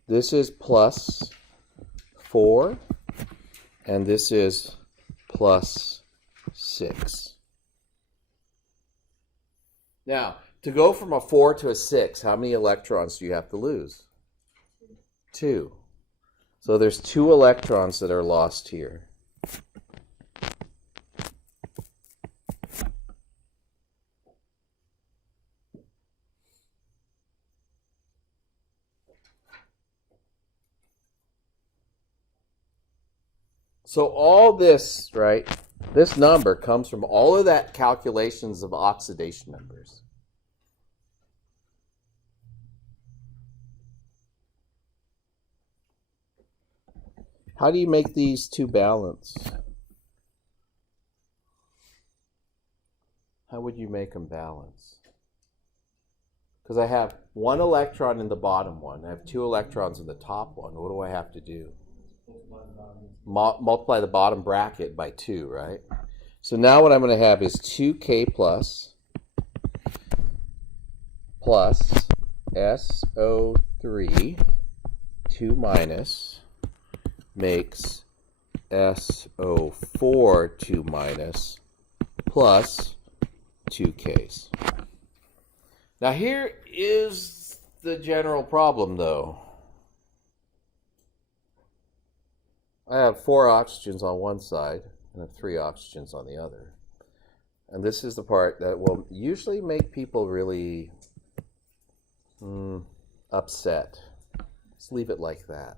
This is +4. And this is +6. Now, to go from a 4 to a 6, how many electrons do you have to lose? 2. So there's 2 electrons that are lost here. So all this, right, this number comes from all of that calculations of oxidation numbers. How do you make these two balance? How would you make them balance? Because I have one electron in the bottom one. I have two electrons in the top one. What do I have to do? Multiply the bottom bracket by 2, right? So now what I'm going to have is 2K plus SO3, 2 minus, makes SO4, 2 minus, plus 2Ks. Now here is the general problem, though. I have 4 oxygens on one side and I have 3 oxygens on the other. And this is the part that will usually make people really upset. Let's leave it like that.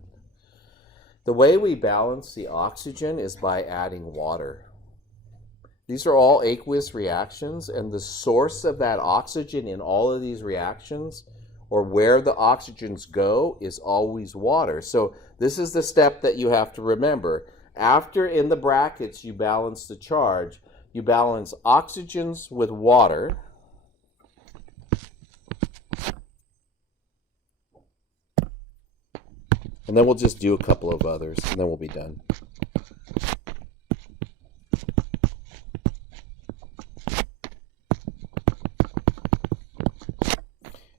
The way we balance the oxygen is by adding water. These are all aqueous reactions, and the source of that oxygen in all of these reactions, or where the oxygens go, is always water. So this is the step that you have to remember. After, in the brackets, you balance the charge, you balance oxygens with water. And then we'll just do a couple of others, and then we'll be done.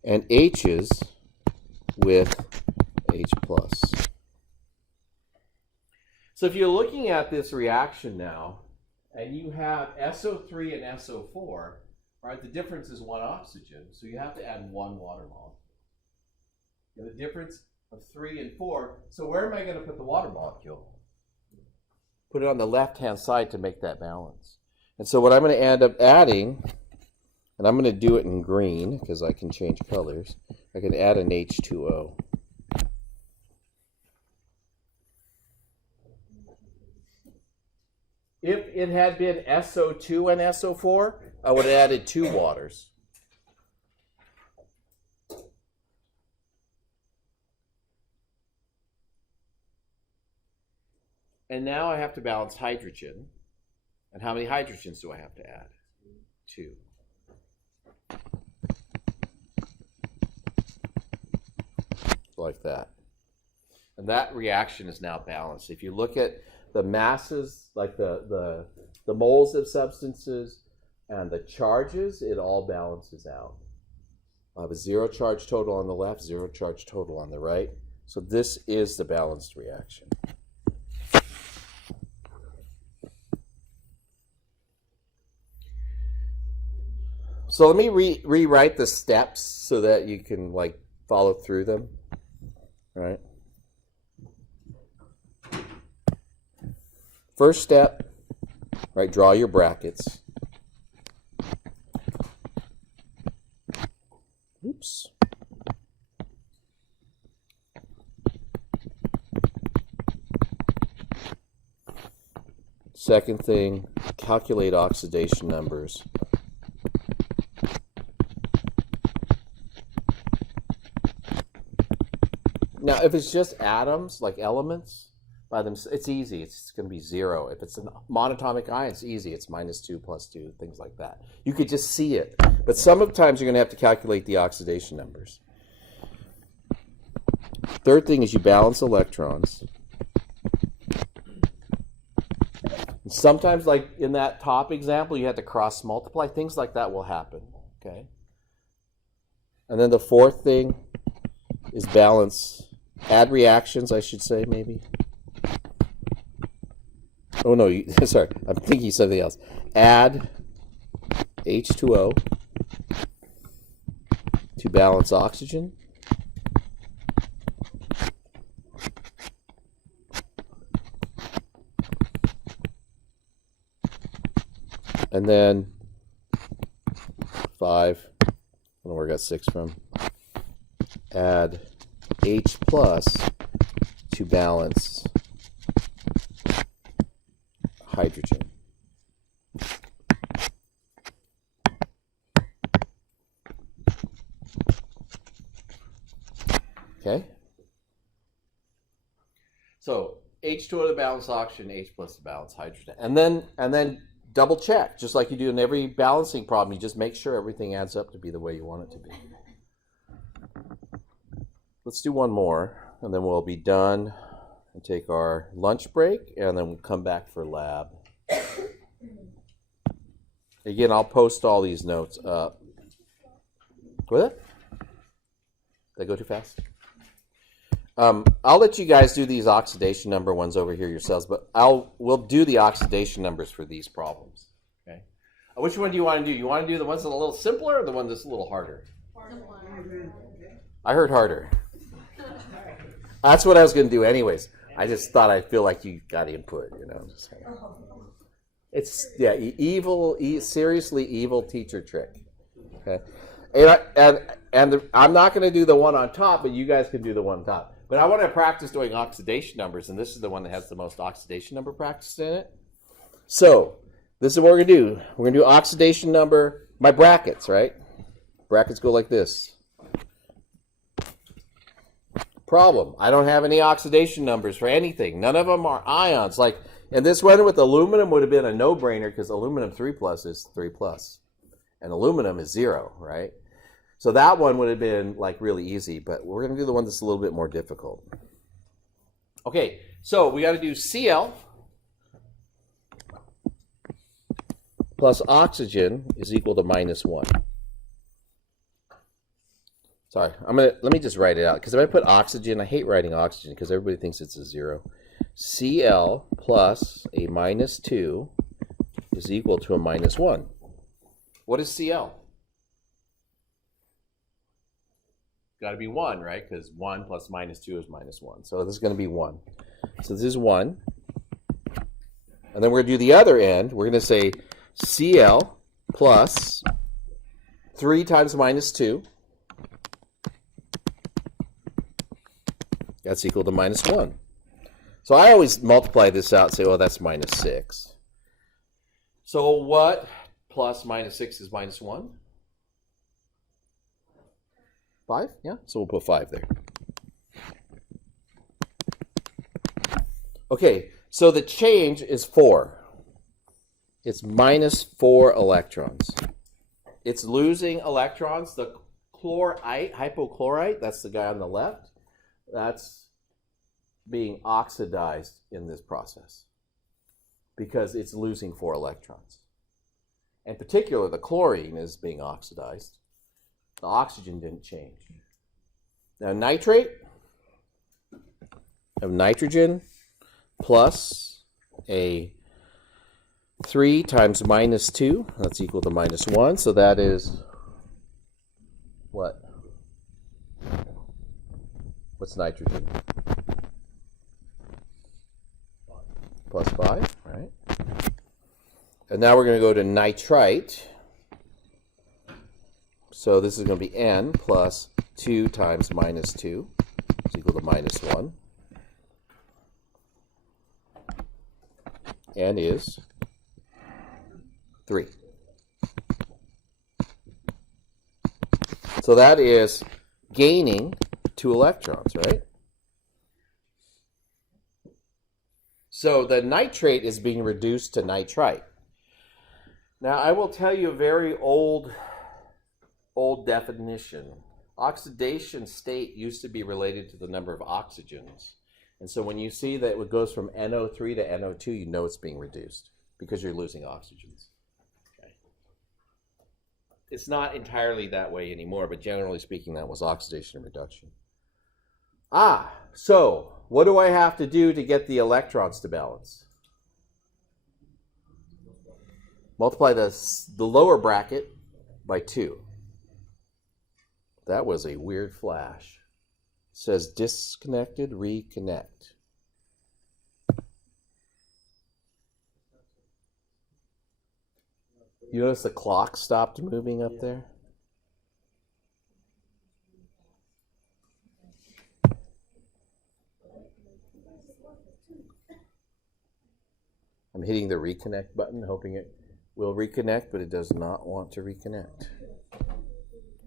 And H's with H plus. So if you're looking at this reaction now, and you have SO3 and SO4, right, the difference is 1 oxygen, so you have to add 1 water molecule. And the difference of 3 and 4, so where am I going to put the water molecule? Put it on the left-hand side to make that balance. And so what I'm going to end up adding, and I'm going to do it in green because I can change colors, I can add an H2O. If it had been SO2 and SO4, I would have added 2 waters. And now I have to balance hydrogen. And how many hydrogens do I have to add? 2. Like that. And that reaction is now balanced. If you look at the masses, like the moles of substances and the charges, it all balances out. I have a 0 charge total on the left, 0 charge total on the right. So this is the balanced reaction. So let me rewrite the steps so that you can like follow through them. All right. First step, right, draw your brackets. Oops. Second thing, calculate oxidation numbers. Now, if it's just atoms, like elements, by them, it's easy. It's going to be 0. If it's a monatomic ion, it's easy. It's -2, +2, things like that. You could just see it. But sometimes you're going to have to calculate the oxidation numbers. Third thing is you balance electrons. Sometimes, like in that top example, you have to cross multiply. Things like that will happen. Okay. And then the fourth thing is balance, add reactions, I should say, maybe. Oh no, sorry, I'm thinking something else. Add H2O to balance oxygen. And then 5, I don't know where I got 6 from. Add H plus to balance hydrogen. Okay? So H2O to balance oxygen, H plus to balance hydrogen. And then double check, just like you do in every balancing problem. You just make sure everything adds up to be the way you want it to be. let's do one more, and then we'll be done and take our lunch break, and then we'll come back for lab. Again, I'll post all these notes up. What? Did I go too fast? I'll let you guys do these oxidation number ones over here yourselves, but we'll do the oxidation numbers for these problems. Okay. Which one do you want to do? You want to do the ones that are a little simpler or the one that's a little harder? I heard harder. That's what I was going to do anyways. I just thought I'd feel like you got input, you know. It's, yeah, seriously evil teacher trick. Okay. I'm not going to do the one on top, but you guys can do the one on top. But I want to practice doing oxidation numbers, and this is the one that has the most oxidation number practice in it. So this is what we're going to do. We're going to do oxidation number, my brackets, right? Brackets go like this. Problem, I don't have any oxidation numbers for anything. None of them are ions. Like, and this one with aluminum would have been a no-brainer because aluminum 3+ is 3+. And aluminum is 0, right? So that one would have been like really easy, but we're going to do the one that's a little bit more difficult. Okay, so we got to do Cl plus oxygen is equal to -1. Sorry, let me just write it out, because if I put oxygen, I hate writing oxygen because everybody thinks it's a 0. Cl plus a -2 is equal to a -1. What is Cl? Got to be 1, right? Because 1 plus -2 is -1. So this is going to be 1. So this is 1. And then we're going to do the other end. We're going to say Cl plus 3 times -2. That's equal to -1. So I always multiply this out and say, oh, that's -6. So what plus -6 is -1? 5? Yeah, so we'll put 5 there. Okay, so the change is 4. It's -4 electrons. It's losing electrons. The chlorite, hypochlorite, that's the guy on the left, that's being oxidized in this process because it's losing 4 electrons. In particular, the chlorine is being oxidized. The oxygen didn't change. Now nitrate of nitrogen plus a 3 times -2, that's equal to -1. So that is what? What's nitrogen? Plus 5, right? And now we're going to go to nitrite. So this is going to be N plus 2 times -2 is equal to -1. N is 3. So that is gaining 2 electrons, right? So the nitrate is being reduced to nitrite. Now I will tell you a very old definition. Oxidation state used to be related to the number of oxygens. And so when you see that it goes from NO3 to NO2, you know it's being reduced because you're losing oxygens. Okay. It's not entirely that way anymore, but generally speaking, that was oxidation and reduction. So what do I have to do to get the electrons to balance? Multiply the lower bracket by 2. That was a weird flash. It says disconnected, reconnect. You notice the clock stopped moving up there? I'm hitting the reconnect button, hoping it will reconnect, but it does not want to reconnect.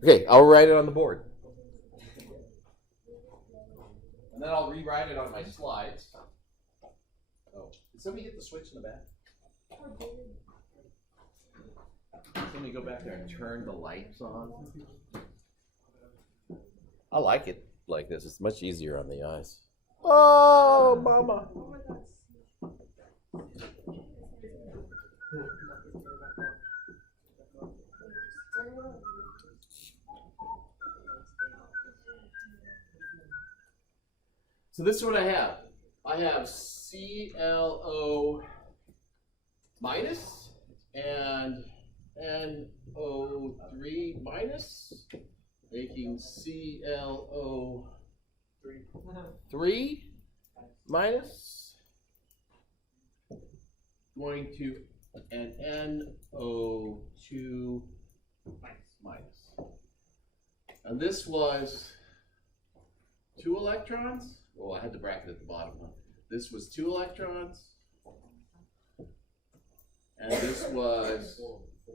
Okay, I'll write it on the board. And then I'll rewrite it on my slides. Oh, did somebody hit the switch in the back? Somebody go back there and turn the lights on. I like it. like this. It's much easier on the eyes. Oh, mama. So this is what I have. I have ClO minus and NO3 minus, making ClO3 minus, going to an NO2 minus. And this was 2 electrons. Oh, I had the bracket at the bottom. This was 2 electrons. And this was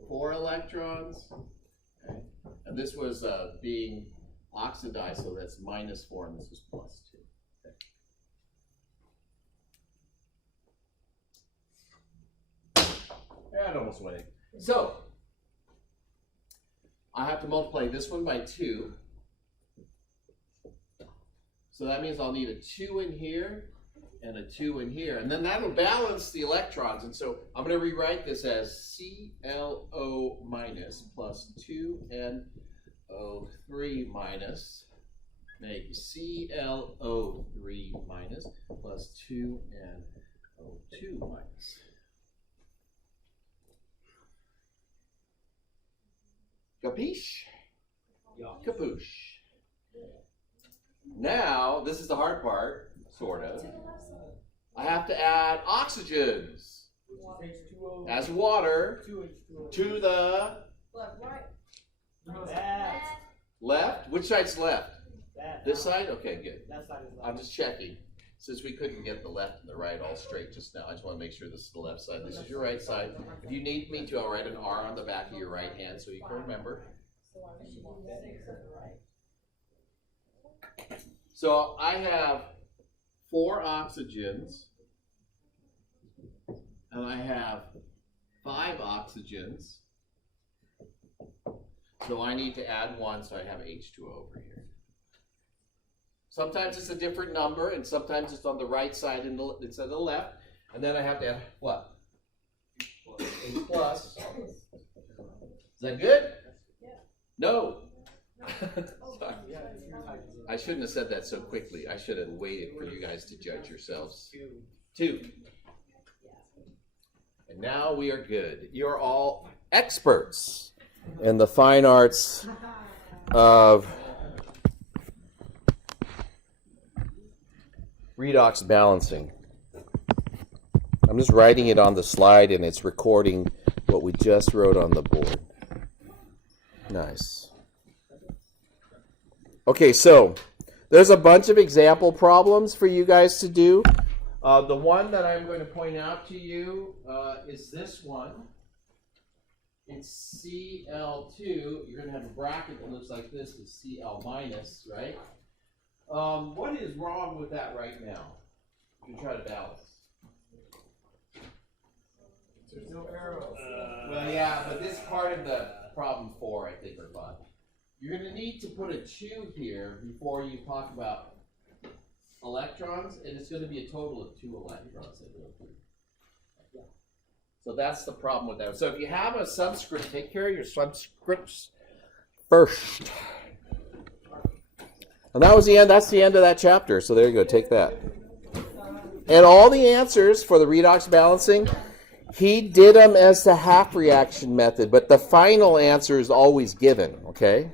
4 electrons. Okay. And this was being oxidized, so that's -4, and this is +2. Okay. That almost went in. So, I have to multiply this one by 2. So that means I'll need a 2 in here and a 2 in here. And then that'll balance the electrons. And so I'm going to rewrite this as ClO minus plus 2NO3 minus, make ClO3 minus plus 2NO2 minus. Capiche? Capuche. Now, this is the hard part, sort of. I have to add oxygens as water to the left. Which side's left? This side? Okay, good. I'm just checking. Since we couldn't get the left and the right all straight just now, I just want to make sure this is the left side. This is your right side. If you need me to, I'll write an R on the back of your right hand so you can remember. So I have 4 oxygens, and I have 5 oxygens. So I need to add 1, so I have H2O over here. Sometimes it's a different number, and sometimes it's on the right side and it's on the left. And then I have to add what? H plus. Is that good? No. Sorry. I shouldn't have said that so quickly. I should have waited for you guys to judge yourselves. 2. And now we are good. You're all experts in the fine arts of redox balancing. I'm just writing it on the slide and it's recording what we just wrote on the board. Nice. Okay, so there's a bunch of example problems for you guys to do. The one that I'm going to point out to you is this one. It's Cl2. You're going to have a bracket that looks like this with Cl minus, right? What is wrong with that right now? You can try to balance. There's no arrow. Well, yeah, but this part of the problem 4, I think, are fun. You're going to need to put a 2 here before you talk about electrons, and it's going to be a total of 2 electrons. So that's the problem with that. So if you have a subscript, take care of your subscripts first. And that was the end. That's the end of that chapter. So there you go. Take that. And all the answers for the redox balancing, he did them as the half reaction method, but the final answer is always given, okay?